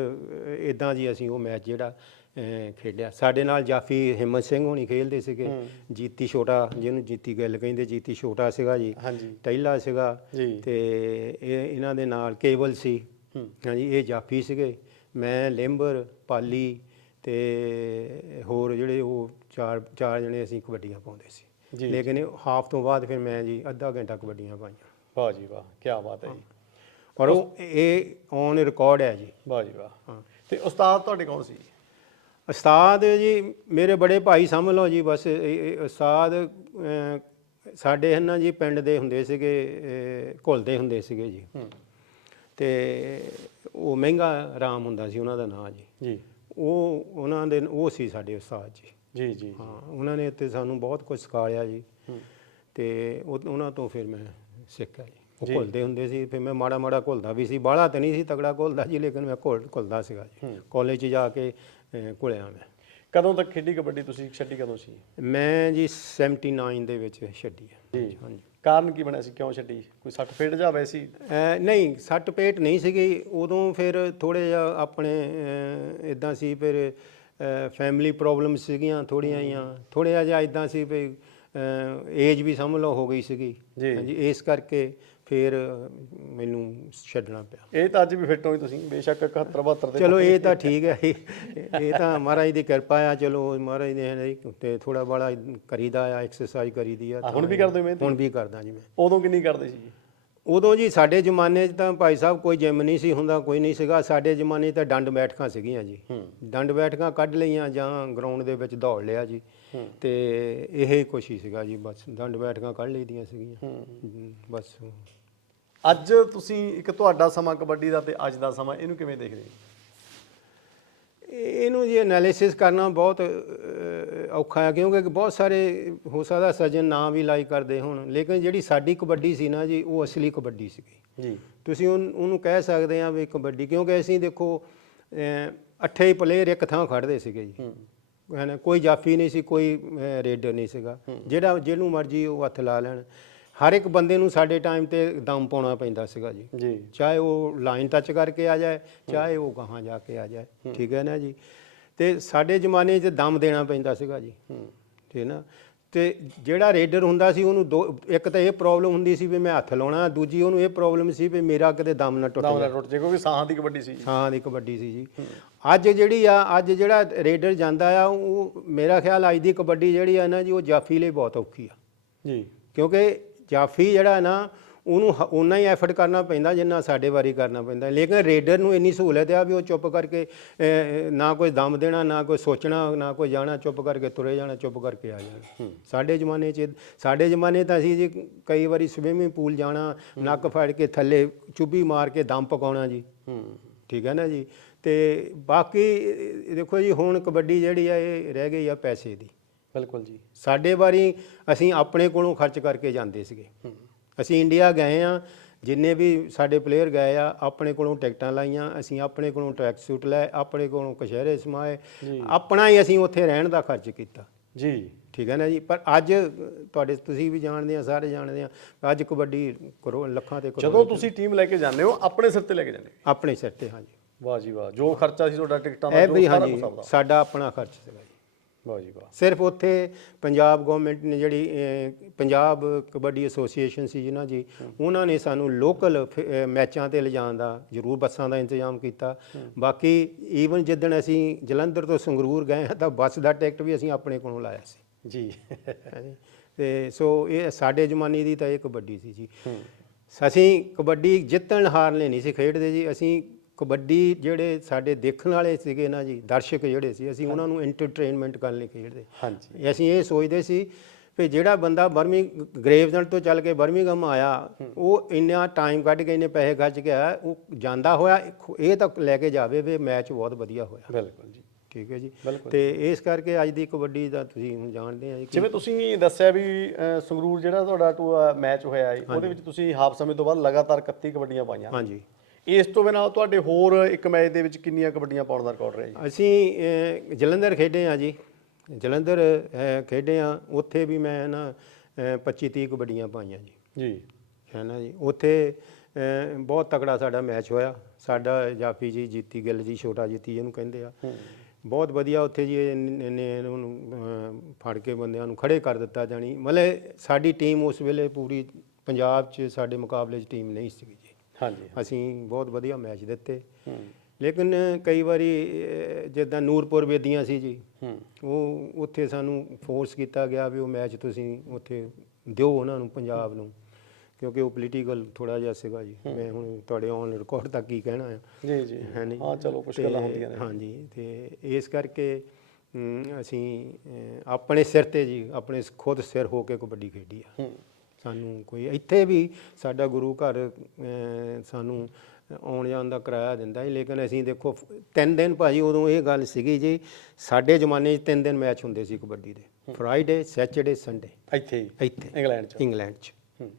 ਇਦਾਂ ਜੀ ਅਸੀਂ ਉਹ ਮੈਚ ਜਿਹੜਾ ਖੇਡਿਆ। ਸਾਡੇ ਨਾਲ ਜਾਫੀ ਹਿੰਮਤ ਸਿੰਘ ਹੋਣੀ ਖੇਡਦੇ ਸੀਗੇ। ਜੀਤੀ ਛੋਟਾ ਜਿਹਨੂੰ ਜੀਤੀ ਗੱਲ ਕਹਿੰਦੇ ਜੀਤੀ ਛੋਟਾ ਸੀਗਾ ਜੀ। ਟੈਲਾ ਸੀਗਾ। ਜੀ। ਤੇ ਇਹ ਇਹਨਾਂ ਦੇ ਨਾਲ ਕੇਬਲ ਸੀ। ਹਾਂਜੀ ਇਹ ਜਾਫੀ ਸੀਗੇ। ਮੈਂ ਲਿੰਬਰ ਪਾਲੀ ਤੇ ਹੋਰ ਜਿਹੜੇ ਉਹ ਚਾਰ ਚਾਰ ਜਣੇ ਅਸੀਂ ਕਬੱਡੀਆਂ ਪਾਉਂਦੇ ਜੀ। ਸੀ ਲੇਕਿਨ ਹਾਫ ਤੋਂ ਬਾਅਦ ਫਿਰ ਮੈਂ ਜੀ ਅੱਧਾ ਘੰਟਾ ਕਬੱਡੀਆਂ ਪਾਈਆਂ। ਵਾਹ ਜੀ ਵਾਹ ਕੀ ਬਾਤ ਹੈ ਜੀ। ਔਰ ਉਹ ਇਹ ਔਨ ਰਿਕਾਰਡ ਹੈ ਜੀ। ਵਾਹ ਜੀ ਵਾਹ। ਤੇ ਉਸਤਾਦ ਤੁਹਾਡੇ ਕੌਣ ਸੀ? ਉਸਤਾਦ ਜੀ ਮੇਰੇ ਬੜੇ ਭਾਈ ਸਮਝ ਲਓ ਜੀ ਬਸ ਉਸਤਾਦ ਸਾਡੇ ਹਨ ਜੀ ਪਿੰਡ ਦੇ ਹੁੰਦੇ ਸੀਗੇ ਘੁਲਦੇ ਹੁੰਦੇ ਸੀਗੇ ਜੀ। ਤੇ ਉਹ ਮਹਿੰਗਾ ਰਾਮ ਹੁੰਦਾ ਸੀ ਉਹਨਾਂ ਦਾ ਨਾਂ ਜੀ। ਜੀ। ਉਹ ਉਹਨਾਂ ਦੇ ਉਹ ਸੀ ਸਾਡੇ ਉਸਤਾਦ ਜੀ। ਜੀ ਜੀ ਹਾਂ ਉਹਨਾਂ ਨੇ ਤੇ ਸਾਨੂੰ ਬਹੁਤ ਕੁਝ ਸਿਖਾਇਆ ਜੀ। ਤੇ ਉਹ- ਉਹਨਾਂ ਤੋਂ ਫਿਰ ਮੈਂ ਸਿੱਖਿਆ ਜੀ। ਉਹ। ਘੁਲਦੇ ਹੁੰਦੇ ਸੀ ਫਿਰ ਮੈਂ ਮਾੜਾ ਮਾੜਾ ਘੁਲਦਾ ਵੀ ਸੀ। ਬਾਹਲਾ ਤਾਂ ਨਹੀਂ ਸੀ ਤਗੜਾ ਘੁਲਦਾ ਜੀ ਲੇਕਿਨ ਮੈਂ ਘੁਲ ਘੁਲਦਾ ਸੀਗਾ ਜੀ। ਕਾਲਜ 'ਚ ਜਾ ਕੇ ਘੁਲਿਆ ਮੈਂ। ਕਦੋਂ ਤੱਕ ਖੇਡੀ ਕਬੱਡੀ ਤੁਸੀਂ? ਛੱਡੀ ਕਦੋਂ ਸੀ? ਮੈਂ ਜੀ 79 ਦੇ ਵਿੱਚ ਛੱਡੀ ਹੈ ਜੀ। ਹਾਂਜੀ। ਕਾਰਨ ਕੀ ਬਣਿਆ ਸੀ? ਕਿਉਂ ਛੱਡੀ? ਕੋਈ ਸੱਟ ਫੇਟ ਜਾ ਵੈਸੀ? ਨਹੀਂ ਸੱਟ ਪੇਟ ਨਹੀਂ ਸੀਗੀ। ਉਦੋਂ ਫਿਰ ਥੋੜੇ ਜਿਹਾ ਆਪਣੇ ਇਦਾਂ ਸੀ ਫਿਰ ਫੈਮਿਲੀ ਪ੍ਰੋਬਲਮ ਸੀਗੀਆਂ ਥੋੜੀਆਂ ਜੀਆਂ ਥੋੜ੍ਹਾ ਜਿਹਾ ਇਦਾਂ ਸੀ ਵੀ ਏਜ ਵੀ ਸਮਝ ਲਓ ਹੋ ਗਈ ਸੀਗੀ। ਜੀ। ਹਾਂਜੀ ਇਸ ਕਰਕੇ ਫਿਰ ਮੈਨੂੰ ਛੱਡਣਾ ਪਿਆ। ਇਹ ਤਾਂ ਅੱਜ ਵੀ ਫਿੱਟ ਹੋਈ ਤੁਸੀਂ ਬੇਸ਼ੱਕ 71 72 ਦੇ ਚਲੋ ਇਹ ਤਾਂ ਠੀਕ ਹੈ। ਇਹ ਇਹ ਤਾਂ ਮਹਾਰਾਜ ਦੀ ਕਿਰਪਾ ਆ ਚਲੋ ਮਹਾਰਾਜ ਨੇ ਤੇ ਥੋੜਾ ਬੜਾ ਕਰੀਦਾ ਆ ਐਕਸਰਸਾਈਜ਼ ਕਰੀਦੀ ਆ। ਹੁਣ ਵੀ ਕਰਦੇ ਮਿਹਨਤ? ਹੁਣ ਵੀ ਕਰਦਾ ਜੀ ਮੈਂ। ਉਦੋਂ ਕਿੰਨੀ ਕਰਦੇ ਸੀ ਜੀ? ਉਦੋਂ ਜੀ ਸਾਡੇ ਜ਼ਮਾਨੇ 'ਚ ਤਾਂ ਭਾਈ ਸਾਹਿਬ ਕੋਈ ਜਿਮ ਨਹੀਂ ਸੀ ਹੁੰਦਾ ਕੋਈ ਨਹੀਂ ਸੀਗਾ। ਸਾਡੇ ਜ਼ਮਾਨੇ 'ਚ ਤਾਂ ਡੰਡ ਬੈਠਕਾਂ ਸੀਗੀਆਂ ਜੀ। ਡੰਡ ਬੈਠਕਾਂ ਕੱਢ ਲਈਆਂ ਜਾਂ ਗਰਾਊਂਡ ਦੇ ਵਿੱਚ ਦੌੜ ਲਿਆ ਜੀ। ਤੇ ਇਹ ਕੁਛ ਹੀ ਸੀਗਾ ਜੀ ਬਸ ਡੰਡ ਬੈਠਕਾਂ ਕੱਢ ਲਈਆਂ ਸੀਗੀਆਂ। ਹਮ, ਬਸ। ਅੱਜ ਤੁਸੀਂ ਇੱਕ ਤੁਹਾਡਾ ਸਮਾਂ ਕਬੱਡੀ ਦਾ ਤੇ ਅੱਜ ਦਾ ਸਮਾਂ ਇਹਨੂੰ ਕਿਵੇਂ ਦੇਖਦੇ ਹੋ? ਇਹਨੂੰ ਜੀ ਐਨਾਲਿਸਿਸ ਕਰਨਾ ਬਹੁਤ ਅਹ, ਔਖਾ ਹੈ ਕਿਉਂਕਿ ਬਹੁਤ ਸਾਰੇ ਹੋ ਸਕਦਾ ਸੱਜਣ ਨਾਂ ਵੀ ਲਾਈਕ ਕਰਦੇ ਹੁਣ ਲੇਕਿਨ ਜਿਹੜੀ ਸਾਡੀ ਕਬੱਡੀ ਸੀ ਨਾ ਜੀ ਉਹ ਅਸਲੀ ਕਬੱਡੀ ਸੀਗੀ। ਜੀ। ਤੁਸੀਂ ਉਹਨ- ਉਹਨੂੰ ਕਹਿ ਸਕਦੇ ਆ ਵੀ ਕਬੱਡੀ ਕਿਉਂਕਿ ਅਸੀਂ ਦੇਖੋ ਅਹ, ਅੱਠੇ ਹੀ ਪਲੇਅਰ ਇੱਕ ਥਾਂ ਖੜਦੇ ਸੀਗੇ ਜੀ। ਹੈ ਨਾ ਕੋਈ ਜਾਫੀ ਨਹੀਂ ਸੀ ਕੋਈ ਰੇਡਰ ਨਹੀਂ ਸੀਗਾ। ਜਿਹੜਾ ਜਿਹਨੂੰ ਮਰਜ਼ੀ ਉਹ ਹੱਥ ਲਾ ਲੈਣ। ਹਰ ਇੱਕ ਬੰਦੇ ਨੂੰ ਸਾਡੇ ਟਾਈਮ ਤੇ ਦਮ ਪਾਉਣਾ ਪੈਂਦਾ ਸੀਗਾ ਜੀ। ਜੀ। ਚਾਹੇ ਉਹ ਲਾਈਨ ਟੱਚ ਕਰਕੇ ਆ ਜਾਏ ਚਾਹੇ ਉਹ ਗਾਹਾਂ ਜਾ ਕੇ ਆ ਜਾਏ। ਠੀਕ ਹੈ ਨਾ ਜੀ? ਤੇ ਸਾਡੇ ਜ਼ਮਾਨੇ 'ਚ ਦਮ ਦੇਣਾ ਪੈਂਦਾ ਸੀਗਾ ਜੀ। ਠੀਕ ਹੈ ਨਾ ਤੇ ਜਿਹੜਾ ਰੇਡਰ ਹੁੰਦਾ ਸੀ ਉਹਨੂੰ ਦੋ ਇੱਕ ਤਾਂ ਇਹ ਪ੍ਰੋਬਲਮ ਹੁੰਦੀ ਸੀ ਵੀ ਮੈਂ ਹੱਥ ਲਾਉਣਾ ਦੂਜੀ ਉਹਨੂੰ ਇਹ ਪ੍ਰੋਬਲਮ ਸੀ ਵੀ ਮੇਰਾ ਕਿਤੇ ਦਮ ਨਾ ਟੁੱਟ ਦਮ ਜਾਏ। ਨਾਲ ਟੁੱਟ ਜੇ ਕਿਉਂਕਿ ਸਾਹਾਂ ਦੀ ਕਬੱਡੀ ਸੀ ਹਾਂ ਦੀ ਕਬੱਡੀ ਸੀ ਜੀ। ਅੱਜ ਜਿਹੜੀ ਆ ਅੱਜ ਜਿਹੜਾ ਰੇਡਰ ਜਾਂਦਾ ਆ ਉਹ ਮੇਰਾ ਖਿਆਲ ਅੱਜ ਦੀ ਕਬੱਡੀ ਜਿਹੜੀ ਆ ਨਾ ਜੀ ਉਹ ਜਾਫੀ ਲਈ ਬਹੁਤ ਔਖੀ ਆ। ਜੀ। ਕਿਉਂਕਿ ਜਾਫੀ ਜਿਹੜਾ ਨਾ ਉਹਨੂੰ ਉਨਾ ਹੀ ਐਫਰਟ ਕਰਨਾ ਪੈਂਦਾ ਜਿੰਨਾ ਸਾਡੇ ਵਾਰੀ ਕਰਨਾ ਪੈਂਦਾ। ਲੇਕਿਨ ਰੇਡਰ ਨੂੰ ਇੰਨੀ ਸਹੂਲਤ ਆ ਵੀ ਉਹ ਚੁੱਪ ਕਰਕੇ ਨਾ ਕੋਈ ਦਮ ਦੇਣਾ ਨਾ ਕੋਈ ਸੋਚਣਾ ਨਾ ਕੋਈ ਜਾਣਾ ਚੁੱਪ ਕਰਕੇ ਤੁਰੇ ਜਾਣਾ ਚੁੱਪ ਕਰਕੇ ਆ ਜਾਣਾ। ਸਾਡੇ ਜ਼ਮਾਨੇ 'ਚ ਸਾਡੇ ਜ਼ਮਾਨੇ ਤਾਂ ਅਸੀਂ ਜੀ ਕਈ ਵਾਰੀ ਸਵਿਮਿੰਗ ਪੂਲ ਜਾਣਾ ਨੱਕ ਫੜ ਕੇ ਥੱਲੇ ਚੁੱਭੀ ਮਾਰ ਕੇ ਦਮ ਪਕਾਉਣਾ ਜੀ। ਹੂੰ। ਠੀਕ ਹੈ ਨਾ ਜੀ? ਤੇ ਬਾਕੀ ਦੇਖੋ ਜੀ ਹੁਣ ਕਬੱਡੀ ਜਿਹੜੀ ਆ ਇਹ ਰਹਿ ਗਈ ਆ ਪੈਸੇ ਦੀ। ਬਿਲਕੁਲ ਜੀ। ਸਾਡੇ ਵਾਰੀ ਅਸੀਂ ਆਪਣੇ ਕੋਲੋਂ ਖਰਚ ਕਰਕੇ ਜਾਂਦੇ ਸੀਗੇ। ਅਸੀਂ ਇੰਡੀਆ ਗਏ ਆ ਜਿੰਨੇ ਵੀ ਸਾਡੇ ਪਲੇਅਰ ਗਏ ਆ ਆਪਣੇ ਕੋਲੋਂ ਟਿਕਟਾਂ ਲਾਈਆਂ ਅਸੀਂ ਆਪਣੇ ਕੋਲੋਂ ਟਰੈਕ ਸੂਟ ਲਏ ਆਪਣੇ ਕੋਲੋਂ ਕਸ਼ਹਿਰੇ ਸਮਾਏ। ਆਪਣਾ ਹੀ ਅਸੀਂ ਉੱਥੇ ਰਹਿਣ ਦਾ ਖਰਚ ਕੀਤਾ। ਜੀ। ਠੀਕ ਹੈ ਨਾ ਜੀ? ਪਰ ਅੱਜ ਤੁਹਾਡੇ ਤੁਸੀਂ ਵੀ ਜਾਣਦੇ ਆ ਸਾਰੇ ਜਾਣਦੇ ਆ ਅੱਜ ਕਬੱਡੀ ਕਰੋ ਲੱਖਾਂ ਤੇ ਕਰੋੜਾਂ ਜਦੋਂ ਤੁਸੀਂ ਟੀਮ ਲੈ ਕੇ ਜਾਂਦੇ ਹੋ ਆਪਣੇ ਸਿਰ ਤੇ ਲੈ ਕੇ ਜਾਂਦੇ ਹੋ? ਆਪਣੇ ਸਿਰ ਤੇ ਹਾਂਜੀ। ਵਾਹ ਜੀ ਵਾਹ। ਜੋ ਖਰਚਾ ਸੀ ਤੁਹਾਡਾ ਟਿਕਟਾਂ ਦਾ ਜੋ ਸਾਰਾ ਹਾਂਜੀ ਕੁਛ ਆਪਦਾ। ਸਾਡਾ ਆਪਣਾ ਖਰਚ ਸੀਗਾ ਜੀ। ਵਾਹ ਜੀ ਵਾਹ। ਸਿਰਫ ਉੱਥੇ ਪੰਜਾਬ ਗਵਰਨਮੈਂਟ ਨੇ ਜਿਹੜੀ ਪੰਜਾਬ ਕਬੱਡੀ ਐਸੋਸੀਏਸ਼ਨ ਸੀ ਜਿਹਨਾਂ ਜੀ ਉਹਨਾਂ ਨੇ ਸਾਨੂੰ ਲੋਕਲ ਮੈਚਾਂ ਤੇ ਲਿਜਾਣ ਦਾ ਜ਼ਰੂਰ ਬੱਸਾਂ ਦਾ ਇੰਤਜ਼ਾਮ ਕੀਤਾ। ਬਾਕੀ ਈਵਨ ਜਿੱਦਣ ਅਸੀਂ ਜਲੰਧਰ ਤੋਂ ਸੰਗਰੂਰ ਗਏ ਤਾਂ ਬੱਸ ਦਾ ਟਿਕਟ ਵੀ ਅਸੀਂ ਆਪਣੇ ਕੋਲੋਂ ਲਾਇਆ ਸੀ। ਜੀ। ਹਾਂਜੀ। ਤੇ ਸੋ ਇਹ ਸਾਡੇ ਜ਼ਮਾਨੇ ਦੀ ਤਾਂ ਇਹ ਕਬੱਡੀ ਸੀ ਜੀ। ਅਸੀਂ ਕਬੱਡੀ ਜਿੱਤਣ ਹਾਰਨੇ ਨਹੀਂ ਸੀ ਖੇਡਦੇ ਜੀ। ਅਸੀਂ ਕਬੱਡੀ ਜਿਹੜੇ ਸਾਡੇ ਦੇਖਣ ਵਾਲੇ ਸੀਗੇ ਨਾ ਜੀ ਦਰਸ਼ਕ ਜਿਹੜੇ ਸੀ ਅਸੀਂ ਉਹਨਾਂ ਨੂੰ ਐਂਟਰਟੇਨਮੈਂਟ ਕਰਨ ਲਈ ਖੇਡਦੇ। ਹਾਂਜੀ। ਅਸੀਂ ਇਹ ਸੋਚਦੇ ਸੀ ਵੀ ਜਿਹੜਾ ਬੰਦਾ ਬਰਮੀ ਗ੍ਰੇਵਜ਼ਨ ਤੋਂ ਚੱਲ ਕੇ ਬਰਮਿੰਗਮ ਆਇਆ ਉਹ ਇੰਨਾ ਟਾਈਮ ਕੱਢ ਕੇ ਇੰਨੇ ਪੈਸੇ ਖਰਚ ਕੇ ਆਇਆ ਉਹ ਜਾਂਦਾ ਹੋਇਆ ਇਹ ਤਾਂ ਲੈ ਕੇ ਜਾਵੇ ਵੀ ਮੈਚ ਬਹੁਤ ਵਧੀਆ ਹੋਇਆ। ਬਿਲਕੁਲ ਜੀ। ਠੀਕ ਹੈ ਜੀ। ਬਿਲਕੁਲ। ਤੇ ਇਸ ਕਰਕੇ ਅੱਜ ਦੀ ਕਬੱਡੀ ਦਾ ਤੁਸੀਂ ਹੁਣ ਜਾਣਦੇ ਆ ਜੀ ਕਿ ਜਿਵੇਂ ਤੁਸੀਂ ਦੱਸਿਆ ਵੀ ਅਹ, ਸੰਗਰੂਰ ਜਿਹੜਾ ਤੁਹਾਡਾ ਮੈਚ ਹੋਇਆ ਹੈ ਉਹਦੇ ਵਿੱਚ ਤੁਸੀਂ ਹਾਫ ਸਮੇਂ ਤੋਂ ਬਾਅਦ ਲਗਾਤਾਰ 31 ਕਬੱਡੀਆਂ ਪਾਈਆਂ। ਹਾਂਜੀ। ਇਸ ਤੋਂ ਬਿਨਾਂ ਤੁਹਾਡੇ ਹੋਰ ਇੱਕ ਮੈਚ ਦੇ ਵਿੱਚ ਕਿੰਨੀਆਂ ਕਬੱਡੀਆਂ ਪਾਉਣ ਦਾ ਰਿਕਾਰਡ ਰਿਹਾ ਜੀ? ਅਸੀਂ ਅਹ, ਜਲੰਧਰ ਖੇਡੇ ਆ ਜੀ। ਜਲੰਧਰ ਅਹ, ਖੇਡੇ ਆ ਉੱਥੇ ਵੀ ਮੈਂ ਨਾ 25 30 ਕਬੱਡੀਆਂ ਪਾਈਆਂ ਜੀ। ਜੀ। ਹੈ ਨਾ ਜੀ? ਉੱਥੇ ਅਹ, ਬਹੁਤ ਤਕੜਾ ਸਾਡਾ ਮੈਚ ਹੋਇਆ। ਸਾਡਾ ਜਾਫੀ ਜੀ ਜੀਤੀ ਗਿੱਲ ਜੀ ਛੋਟਾ ਜੀਤੀ ਇਹਨੂੰ ਕਹਿੰਦੇ ਆ। ਬਹੁਤ ਵਧੀਆ ਉੱਥੇ ਜੀ ਇਹਨੇ ਇਹਨੇ ਉਹਨੂੰ ਫੜ ਕੇ ਬੰਦਿਆਂ ਨੂੰ ਖੜੇ ਕਰ ਦਿੱਤਾ ਜਾਣੀ। ਮਤਲਬ ਸਾਡੀ ਟੀਮ ਉਸ ਵੇਲੇ ਪੂਰੀ ਪੰਜਾਬ 'ਚ ਸਾਡੇ ਮੁਕਾਬਲੇ 'ਚ ਟੀਮ ਨਹੀਂ ਸੀ ਜੀ। ਹਾਂਜੀ ਅਸੀਂ ਬਹੁਤ ਵਧੀਆ ਮੈਚ ਦਿੱਤੇ। ਲੇਕਿਨ ਕਈ ਵਾਰੀ ਜਿੱਦਾਂ ਨੂਰਪੁਰ ਵੇਦੀਆਂ ਸੀ ਜੀ ਉਹ ਉੱਥੇ ਸਾਨੂੰ ਫੋਰਸ ਕੀਤਾ ਗਿਆ ਵੀ ਉਹ ਮੈਚ ਤੁਸੀਂ ਉੱਥੇ ਦਿਓ ਉਹਨਾਂ ਨੂੰ ਪੰਜਾਬ ਨੂੰ। ਕਿਉਂਕਿ ਉਹ ਪੋਲੀਟੀਕਲ ਥੋੜਾ ਜਿਹਾ ਸੀਗਾ ਜੀ। ਮੈਂ ਹੁਣ ਤੁਹਾਡੇ ਔਨ ਰਿਕਾਰਡ ਤੱਕ ਕੀ ਕਹਿਣਾ ਹੈ ਜੀ ਜੀ। ਹੈ ਨਹੀਂ ਹਾਂ ਚਲੋ ਕੁਝ ਗੱਲਾਂ ਹੁੰਦੀਆਂ ਨੇ। ਹਾਂਜੀ ਤੇ ਇਸ ਕਰਕੇ ਅਸੀਂ ਆਪਣੇ ਸਿਰ ਤੇ ਜੀ ਆਪਣੇ ਖੁਦ ਸਿਰ ਹੋ ਕੇ ਕਬੱਡੀ ਖੇਡੀ ਆ। ਹੂੰ। ਸਾਨੂੰ ਕੋਈ ਇੱਥੇ ਵੀ ਸਾਡਾ ਗੁਰੂ ਘਰ ਸਾਨੂੰ ਆਉਣ ਜਾਣ ਦਾ ਕਿਰਾਇਆ ਦਿੰਦਾ ਹੈ ਲੇਕਿਨ ਅਸੀਂ ਦੇਖੋ ਤਿੰਨ ਦਿਨ ਭਾਜੀ ਉਦੋਂ ਇਹ ਗੱਲ ਸੀਗੀ ਜੀ ਸਾਡੇ ਜ਼ਮਾਨੇ 'ਚ ਤਿੰਨ ਦਿਨ ਮੈਚ ਹੁੰਦੇ ਸੀ ਕਬੱਡੀ ਦੇ। ਫਰਾਈਡੇ ਸੈਚਰਡੇ ਸੰਡੇ ਇੱਥੇ ਹੀ। ਇੱਥੇ। ਇੰਗਲੈਂਡ ਚ। ਇੰਗਲੈਂਡ 'ਚ।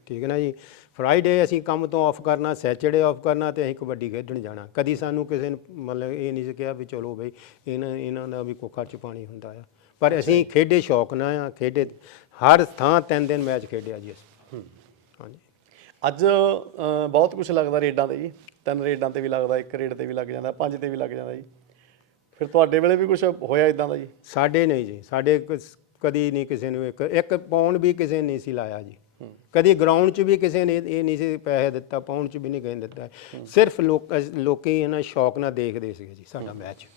ਠੀਕ ਹੈ ਨਾ ਜੀ। ਫਰਾਈਡੇ ਅਸੀਂ ਕੰਮ ਤੋਂ ਆਫ ਕਰਨਾ ਸੈਚਰਡੇ ਆਫ ਕਰਨਾ ਤੇ ਅਸੀਂ ਕਬੱਡੀ ਖੇਡਣ ਜਾਣਾ। ਕਦੀ ਸਾਨੂੰ ਕਿਸੇ ਨੇ ਮਤਲਬ ਇਹ ਨਹੀਂ ਸੀ ਕਿਹਾ ਵੀ ਚਲੋ ਬਈ ਇਹਨਾਂ ਇਹਨਾਂ ਦਾ ਵੀ ਕੋਖਾ ਚ ਪਾਣੀ ਹੁੰਦਾ ਆ। ਪਰ ਅਸੀਂ ਖੇਡੇ ਸ਼ੌਕ ਨਾਲ ਆ ਖੇਡੇ ਹਰ ਥਾਂ ਤਿੰਨ ਦਿਨ ਮੈਚ ਖੇਡਿਆ ਜੀ ਅਸੀਂ। ਹਾਂਜੀ। ਅੱਜ ਬਹੁਤ ਕੁਝ ਲੱਗਦਾ ਰੇਡਾਂ ਤੇ ਜੀ। ਤਿੰਨ ਰੇਡਾਂ ਤੇ ਵੀ ਲੱਗਦਾ ਇੱਕ ਰੇਡ ਤੇ ਵੀ ਲੱਗ ਜਾਂਦਾ ਪੰਜ ਤੇ ਵੀ ਲੱਗ ਜਾਂਦਾ ਜੀ। ਫਿਰ ਤੁਹਾਡੇ ਵੇਲੇ ਵੀ ਕੁਝ ਹੋਇਆ ਇਦਾਂ ਦਾ ਜੀ? ਸਾਡੇ ਨਹੀਂ ਜੀ ਸਾਡੇ ਕਸ- ਕਦੀ ਨਹੀਂ ਕਿਸੇ ਨੂੰ ਇੱਕ ਇੱਕ ਪਾਉਂਡ ਵੀ ਕਿਸੇ ਨੇ ਨਹੀਂ ਸੀ ਲਾਇਆ ਜੀ। ਕਦੀ ਗਰਾਊਂਡ 'ਚ ਵੀ ਕਿਸੇ ਨੇ ਇਹ ਨਹੀਂ ਸੀ ਪੈਸੇ ਦਿੱਤਾ ਪਾਉਂਡ 'ਚ ਵੀ ਨਹੀਂ ਕਹਿੰਦੇ ਦਿੱਤਾ। ਸਿਰਫ ਲੋਕ ਲੋਕੀ ਇਹਨਾਂ ਸ਼ੌਕ ਨਾਲ ਦੇਖਦੇ ਸੀਗੇ ਜੀ ਸਾਡਾ ਮੈਚ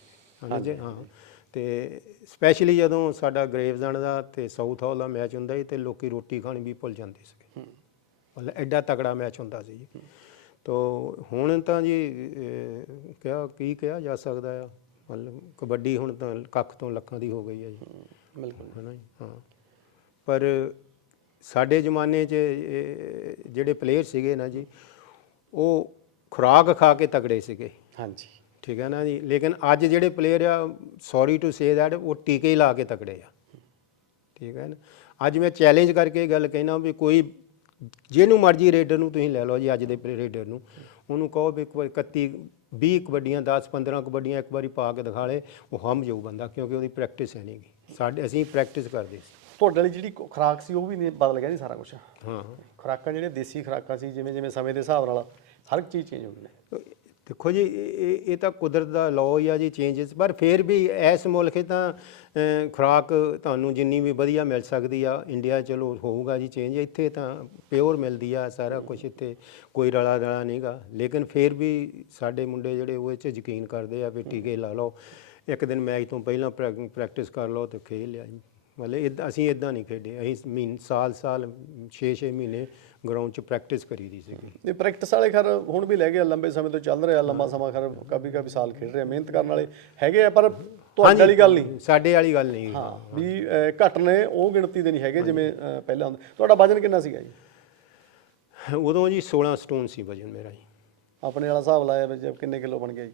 ਹਾਂਜੀ ਹਾਂ। ਤੇ ਸਪੈਸ਼ਲੀ ਜਦੋਂ ਸਾਡਾ ਗ੍ਰੇਵਜ਼ਨ ਦਾ ਤੇ ਸਾਊਥ ਹਾਲ ਦਾ ਮੈਚ ਹੁੰਦਾ ਸੀ ਤੇ ਲੋਕੀ ਰੋਟੀ ਖਾਣੀ ਵੀ ਭੁੱਲ ਜਾਂਦੇ ਸੀਗੇ। ਮਤਲਬ ਐਡਾ ਤਕੜਾ ਮੈਚ ਹੁੰਦਾ ਸੀ ਜੀ। ਤੋ ਹੁਣ ਤਾਂ ਜੀ ਕਿਹਾ ਕੀ ਕਿਹਾ ਜਾ ਸਕਦਾ ਆ? ਮਤਲਬ ਕਬੱਡੀ ਹੁਣ ਤਾਂ ਕੱਖ ਤੋਂ ਲੱਖਾਂ ਦੀ ਹੋ ਗਈ ਹੈ ਜੀ। ਬਿਲਕੁਲ। ਹੈ ਨਾ ਜੀ ਹਾਂ। ਪਰ ਸਾਡੇ ਜ਼ਮਾਨੇ 'ਚ ਜਿਹੜੇ ਪਲੇਅਰ ਸੀਗੇ ਨਾ ਜੀ ਉਹ ਖੁਰਾਕ ਖਾ ਕੇ ਤਗੜੇ ਸੀਗੇ। ਹਾਂਜੀ। ਠੀਕ ਹੈ ਨਾ ਜੀ? ਲੇਕਿਨ ਅੱਜ ਜਿਹੜੇ ਪਲੇਅਰ ਆ ਸੌਰੀ ਟੂ ਸੇ ਦੈਟ ਉਹ ਟੀਕੇ ਹੀ ਲਾ ਕੇ ਤਕੜੇ ਆ। ਠੀਕ ਹੈ ਨਾ? ਅੱਜ ਮੈਂ ਚੈਲੰਜ ਕਰਕੇ ਗੱਲ ਕਹਿਣਾ ਵੀ ਕੋਈ ਜਿਹਨੂੰ ਮਰਜ਼ੀ ਰੇਡਰ ਨੂੰ ਤੁਸੀਂ ਲੈ ਲਓ ਜੀ ਅੱਜ ਦੇ ਰੇਡਰ ਨੂੰ। ਉਹਨੂੰ ਕਹੋ ਵੀ ਇੱਕ ਵਾਰ 31 20 ਕਬੱਡੀਆਂ 10 15 ਕਬੱਡੀਆਂ ਇੱਕ ਵਾਰੀ ਪਾ ਕੇ ਦਿਖਾ ਲੇ ਉਹ ਹਮ ਜਾਊ ਬੰਦਾ ਕਿਉਂਕਿ ਉਹਦੀ ਪ੍ਰੈਕਟਿਸ ਹੈ ਨਹੀਂਗੀ ਸਾਡੇ ਅਸੀਂ ਪ੍ਰੈਕਟਿਸ ਕਰਦੇ ਸੀ। ਤੁਹਾਡੇ ਵਾਲੀ ਜਿਹੜੀ ਖੁਰਾਕ ਸੀ ਉਹ ਵੀ ਨਹੀਂ ਬਦਲ ਗਿਆ ਜੀ ਸਾਰਾ ਕੁਝ ਹਾਂ। ਖੁਰਾਕਾਂ ਜਿਹੜੀਆਂ ਦੇਸੀ ਖੁਰਾਕਾਂ ਸੀ ਜਿਵੇਂ ਜਿਵੇਂ ਸਮੇਂ ਦੇ ਹਿਸਾਬ ਨਾਲ ਹਰ ਇੱਕ ਚੀਜ਼ ਚੇਂਜ ਹੋ ਗਈ ਨੇ ਦੇਖੋ ਜੀ ਇਹ- ਤਾਂ ਕੁਦਰਤ ਦਾ ਲਾਅ ਹੀ ਆ ਜੀ ਚੇਂਜਸ ਪਰ ਫਿਰ ਵੀ ਇਸ ਮੁਲਕ ਤਾਂ ਖੁਰਾਕ ਤੁਹਾਨੂੰ ਜਿੰਨੀ ਵੀ ਵਧੀਆ ਮਿਲ ਸਕਦੀ ਆ ਇੰਡੀਆ ਚਲੋ ਹੋਊਗਾ ਜੀ ਚੇਂਜ ਇੱਥੇ ਤਾਂ ਪਿਓਰ ਮਿਲਦੀ ਆ ਸਾਰਾ ਕੁਝ ਇੱਥੇ ਕੋਈ ਰਲਾ ਰਲਾ ਨਹੀਂਗਾ ਲੇਕਿਨ ਫਿਰ ਵੀ ਸਾਡੇ ਮੁੰਡੇ ਜਿਹੜੇ ਉਹ ਇਹ 'ਚ ਯਕੀਨ ਕਰਦੇ ਆ ਵੀ ਟੀਕੇ ਲਾ ਲਓ ਇੱਕ ਦਿਨ ਮੈਚ ਤੋਂ ਪਹਿਲਾਂ ਪ੍ਰੈਕਟਿਸ ਕਰ ਲਓ ਤੇ ਖੇਡ ਲਿਆ ਜੀ। ਮਤਲਬ ਏਦਾਂ ਅਸੀਂ ਇਦਾਂ ਨਹੀਂ ਖੇਡੇ। ਅਸੀਂ ਮਹੀਨ ਸਾਲ ਸਾਲ 6-6 ਮਹੀਨੇ ਗਰਾਊਂਡ 'ਚ ਪ੍ਰੈਕਟਿਸ ਕਰੀਦੀ ਸੀਗੀ। ਇਹ ਪ੍ਰੈਕਟਿਸ ਵਾਲੇ ਖਰ ਹੁਣ ਵੀ ਲੈ ਗਏ ਆ, ਲੰਬੇ ਸਮੇਂ ਤੋਂ ਚੱਲ ਰਿਹਾ ਲੰਮਾ ਸਮਾਂ ਖਰ ਕभी ਕभी ਸਾਲ ਖੇਡ ਰਹੇ ਆ, ਮਿਹਨਤ ਕਰਨ ਵਾਲੇ ਹੈਗੇ ਆ ਪਰ ਤੁਹਾਡੇ ਵਾਲੀ ਗੱਲ ਨਹੀਂ। ਸਾਡੇ ਵਾਲੀ ਗੱਲ ਨਹੀਂ। ਹਾਂ ਵੀ ਅਹ, ਘੱਟ ਨੇ ਉਹ ਗਿਣਤੀ ਦੇ ਨਹੀਂ ਹੈਗੇ ਜਿਵੇਂ ਅਹ, ਪਹਿਲਾਂ ਹੁੰਦਾ। ਤੁਹਾਡਾ ਵਜਨ ਕਿੰਨਾ ਸੀਗਾ ਜੀ? ਉਦੋਂ ਜੀ 16 ਸਟੋਨ ਸੀ ਵਜਨ ਮੇਰਾ ਜੀ। ਆਪਣੇ ਵਾਲਾ ਹਿਸਾਬ ਲਾਇਆ ਵਿੱਚ ਕਿੰਨੇ ਕਿਲੋ ਬਣ ਗਿਆ ਜੀ?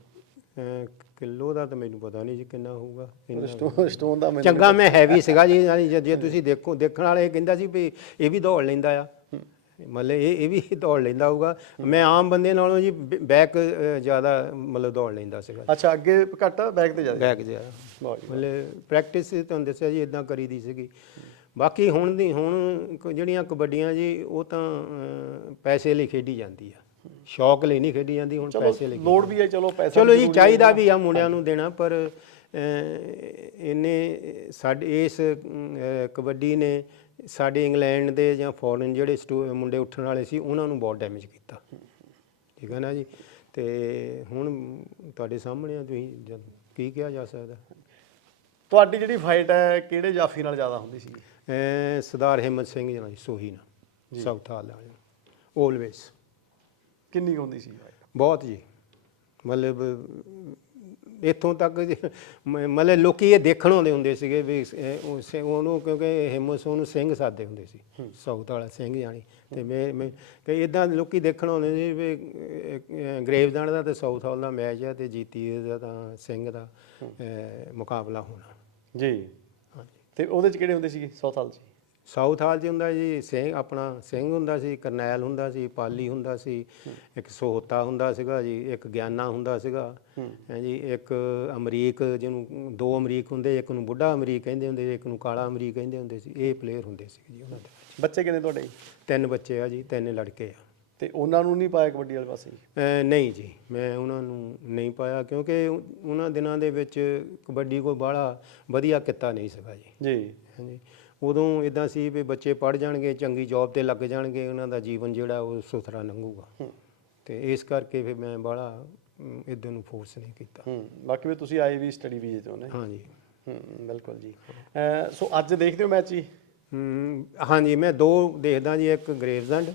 ਕਿਲੋ ਦਾ ਤਾਂ ਮੈਨੂੰ ਪਤਾ ਨਹੀਂ ਜੀ ਕਿੰਨਾ ਹੋਊਗਾ ਇੰਨਾ- ਸਟੋਨ ਸਟੋਨ ਦਾ ਮੈਨੂੰ ਚੰਗਾ ਮੈਂ ਹੈਵੀ ਸੀਗਾ ਜੀ ਯਾਨੀ ਜੇ- ਜੇ ਤੁਸੀਂ ਦੇਖੋ ਦੇਖਣ ਵਾਲੇ ਇਹ ਕਹਿੰਦਾ ਸੀ ਵੀ ਇਹ ਵੀ ਦੌੜ ਲੈਂਦਾ ਆ। ਮਤਲਬ ਇਹ ਇਹ ਵੀ ਦੌੜ ਲੈਂਦਾ ਹੋਊਗਾ। ਮੈਂ ਆਮ ਬੰਦੇ ਨਾਲੋਂ ਜੀ ਬੈਕ ਜ਼ਿਆਦਾ ਮਤਲਬ ਦੌੜ ਲੈਂਦਾ ਸੀਗਾ। ਅੱਛਾ ਅੱਗੇ ਘੱਟ ਬੈਕ ਤੇ ਜ਼ਿਆਦਾ? ਬੈਕ ਜ਼ਿਆਦਾ। ਜੀ। ਮਤਲਬ ਪ੍ਰੈਕਟਿਸ ਤੁਹਾਨੂੰ ਦੱਸਿਆ ਜੀ ਇਦਾਂ ਕਰੀਦੀ ਸੀਗੀ। ਬਾਕੀ ਹੁਣ ਦੀ ਹੁਣ ਕ- ਜਿਹੜੀਆਂ ਕਬੱਡੀਆਂ ਜੀ ਉਹ ਤਾਂ ਅਹ, ਪੈਸੇ ਲਈ ਖੇਡੀ ਜਾਂਦੀ ਆ। ਸ਼ੌਕ ਲਈ ਨਹੀਂ ਖੇਡੀ ਜਾਂਦੀ ਹੁਣ ਪੈਸੇ ਲਈ ਲੋੜ ਵੀ ਹੈ ਚਲੋ ਪੈਸਾ ਚਲੋ ਜੀ ਜ਼ਰੂਰੀ ਚਾਹੀਦਾ ਵੀ ਆ ਮੁੰਡਿਆਂ ਨੂੰ ਦੇਣਾ ਪਰ ਇਹਨੇ ਸਾਡੇ ਇਸ ਕਬੱਡੀ ਨੇ ਸਾਡੇ ਇੰਗਲੈਂਡ ਦੇ ਜਾਂ ਫੋਰਨ ਜਿਹੜੇ ਮੁੰਡੇ ਉੱਠਣ ਵਾਲੇ ਸੀ ਉਹਨਾਂ ਨੂੰ ਬਹੁਤ ਡੈਮੇਜ ਕੀਤਾ। ਠੀਕ ਹੈ ਨਾ ਜੀ? ਤੇ ਹੁਣ ਤੁਹਾਡੇ ਸਾਹਮਣੇ ਆ ਤੁਸੀਂ ਕੀ ਕਿਹਾ ਜਾ ਸਕਦਾ? ਤੁਹਾਡੀ ਜਿਹੜੀ ਫਾਈਟ ਹੈ ਕਿਹੜੇ ਜਾਫੀ ਨਾਲ ਜ਼ਿਆਦਾ ਹੁੰਦੀ ਸੀ? ਸਰਦਾਰ ਹਿੰਮਤ ਸਿੰਘ ਜੀ ਨਾਲ ਜੀ, ਸੋਹੀ ਨਾਲ ਸਾਊਥ ਹਾਲ ਵਾਲੇ ਆਲਵੇਸ ਕਿੰਨੀ ਹੁੰਦੀ ਸੀ? ਬਹੁਤ ਜੀ। ਮਤਲਬ ਇੱਥੋਂ ਤੱਕ ਮਤਲਬ ਲੋਕੀ ਇਹ ਦੇਖਣ ਆਉਂਦੇ ਹੁੰਦੇ ਸੀਗੇ ਵੀ ਇਹ ਉਹ ਸੇ- ਉਹਨੂੰ ਕਿਉਂਕਿ ਹਿੰਮਤ ਉਹਨੂੰ ਸਿੰਘ ਸਾਦੇ ਹੁੰਦੇ ਸੀ। ਸਾਊਥ ਵਾਲਾ ਸਿੰਘ ਜਾਣੀ। ਤੇ ਮੈਂ ਮੈਂ ਕਿ ਇਦਾਂ ਲੋਕੀ ਦੇਖਣ ਆਉਂਦੇ ਸੀ ਵੀ ਗ੍ਰੇਵਜ਼ਨ ਦਾ ਤੇ ਸਾਊਥ ਹਾਲ ਦਾ ਮੈਚ ਹੈ ਤੇ ਜੀਤੀ ਦਾ ਤਾਂ ਸਿੰਘ ਦਾ ਮੁਕਾਬਲਾ ਹੋਣਾ। ਜੀ। ਹਾਂਜੀ। ਤੇ ਉਹਦੇ ਚ ਕਿਹੜੇ ਹੁੰਦੇ ਸੀਗੇ ਸਾਊਥ ਹਾਲ ਚ? ਸਾਊਥ ਹਾਲ 'ਚ ਹੁੰਦਾ ਜੀ ਸਿੰਘ ਆਪਣਾ ਸਿੰਘ ਹੁੰਦਾ ਸੀ ਕਰਨੈਲ ਹੁੰਦਾ ਸੀ ਪਾਲੀ ਹੁੰਦਾ ਸੀ ਇੱਕ ਸੋਹਤਾ ਹੁੰਦਾ ਸੀਗਾ ਜੀ ਇੱਕ ਗਿਆਨਾ ਹੁੰਦਾ ਸੀਗਾ। ਹੈ ਜੀ ਇੱਕ ਅਮਰੀਕ ਜਿਹਨੂੰ ਦੋ ਅਮਰੀਕ ਹੁੰਦੇ ਇੱਕ ਨੂੰ ਬੁੱਢਾ ਅਮਰੀਕ ਕਹਿੰਦੇ ਹੁੰਦੇ ਇੱਕ ਨੂੰ ਕਾਲਾ ਅਮਰੀਕ ਕਹਿੰਦੇ ਹੁੰਦੇ ਸੀ ਇਹ ਪਲੇਅਰ ਹੁੰਦੇ ਸੀ ਜੀ ਉਹਨਾਂ ਦੇ। ਬੱਚੇ ਕਿੰਨੇ ਤੁਹਾਡੇ? ਤਿੰਨ ਬੱਚੇ ਆ ਜੀ ਤਿੰਨ ਲੜਕੇ ਆ। ਤੇ ਉਹਨਾਂ ਨੂੰ ਨਹੀਂ ਪਾਇਆ ਕਬੱਡੀ ਵਾਲੇ ਪਾਸੇ? ਨਹੀਂ ਜੀ ਮੈਂ ਉਹਨਾਂ ਨੂੰ ਨਹੀਂ ਪਾਇਆ ਕਿਉਂਕਿ ਉਹ- ਉਹਨਾਂ ਦਿਨਾਂ ਦੇ ਵਿੱਚ ਕਬੱਡੀ ਕੋਈ ਬਾਹਲਾ ਵਧੀਆ ਕਿੱਤਾ ਨਹੀਂ ਸੀਗਾ ਜੀ। ਜੀ। ਹਾਂਜੀ ਉਦੋਂ ਇਦਾਂ ਸੀ ਵੀ ਬੱਚੇ ਪੜ ਜਾਣਗੇ ਚੰਗੀ ਜੌਬ ਤੇ ਲੱਗ ਜਾਣਗੇ ਉਹਨਾਂ ਦਾ ਜੀਵਨ ਜਿਹੜਾ ਉਹ ਸੁਥਰਾ ਲੰਘੂਗਾ। ਹੂੰ। ਤੇ ਇਸ ਕਰਕੇ ਫਿਰ ਮੈਂ ਬਾਹਲਾ ਇਦਾਂ ਨੂੰ ਫੋਰਸ ਨਹੀਂ ਕੀਤਾ। ਹੂੰ ਬਾਕੀ ਵੀ ਤੁਸੀਂ ਆਏ ਵੀ ਸਟੱਡੀ ਵੀਜ਼ੇ ਤੇ ਹੋਣੇ ਹਾਂਜੀ। ਹੂੰ ਬਿਲਕੁਲ ਜੀ। ਸੋ ਅੱਜ ਦੇਖਦੇ ਹੋ ਮੈਚ ਜੀ? ਹਮ, ਹਾਂਜੀ ਮੈਂ ਦੋ ਦੇਖਦਾ ਜੀ ਇੱਕ ਗ੍ਰੇਵਜ਼ੰਡ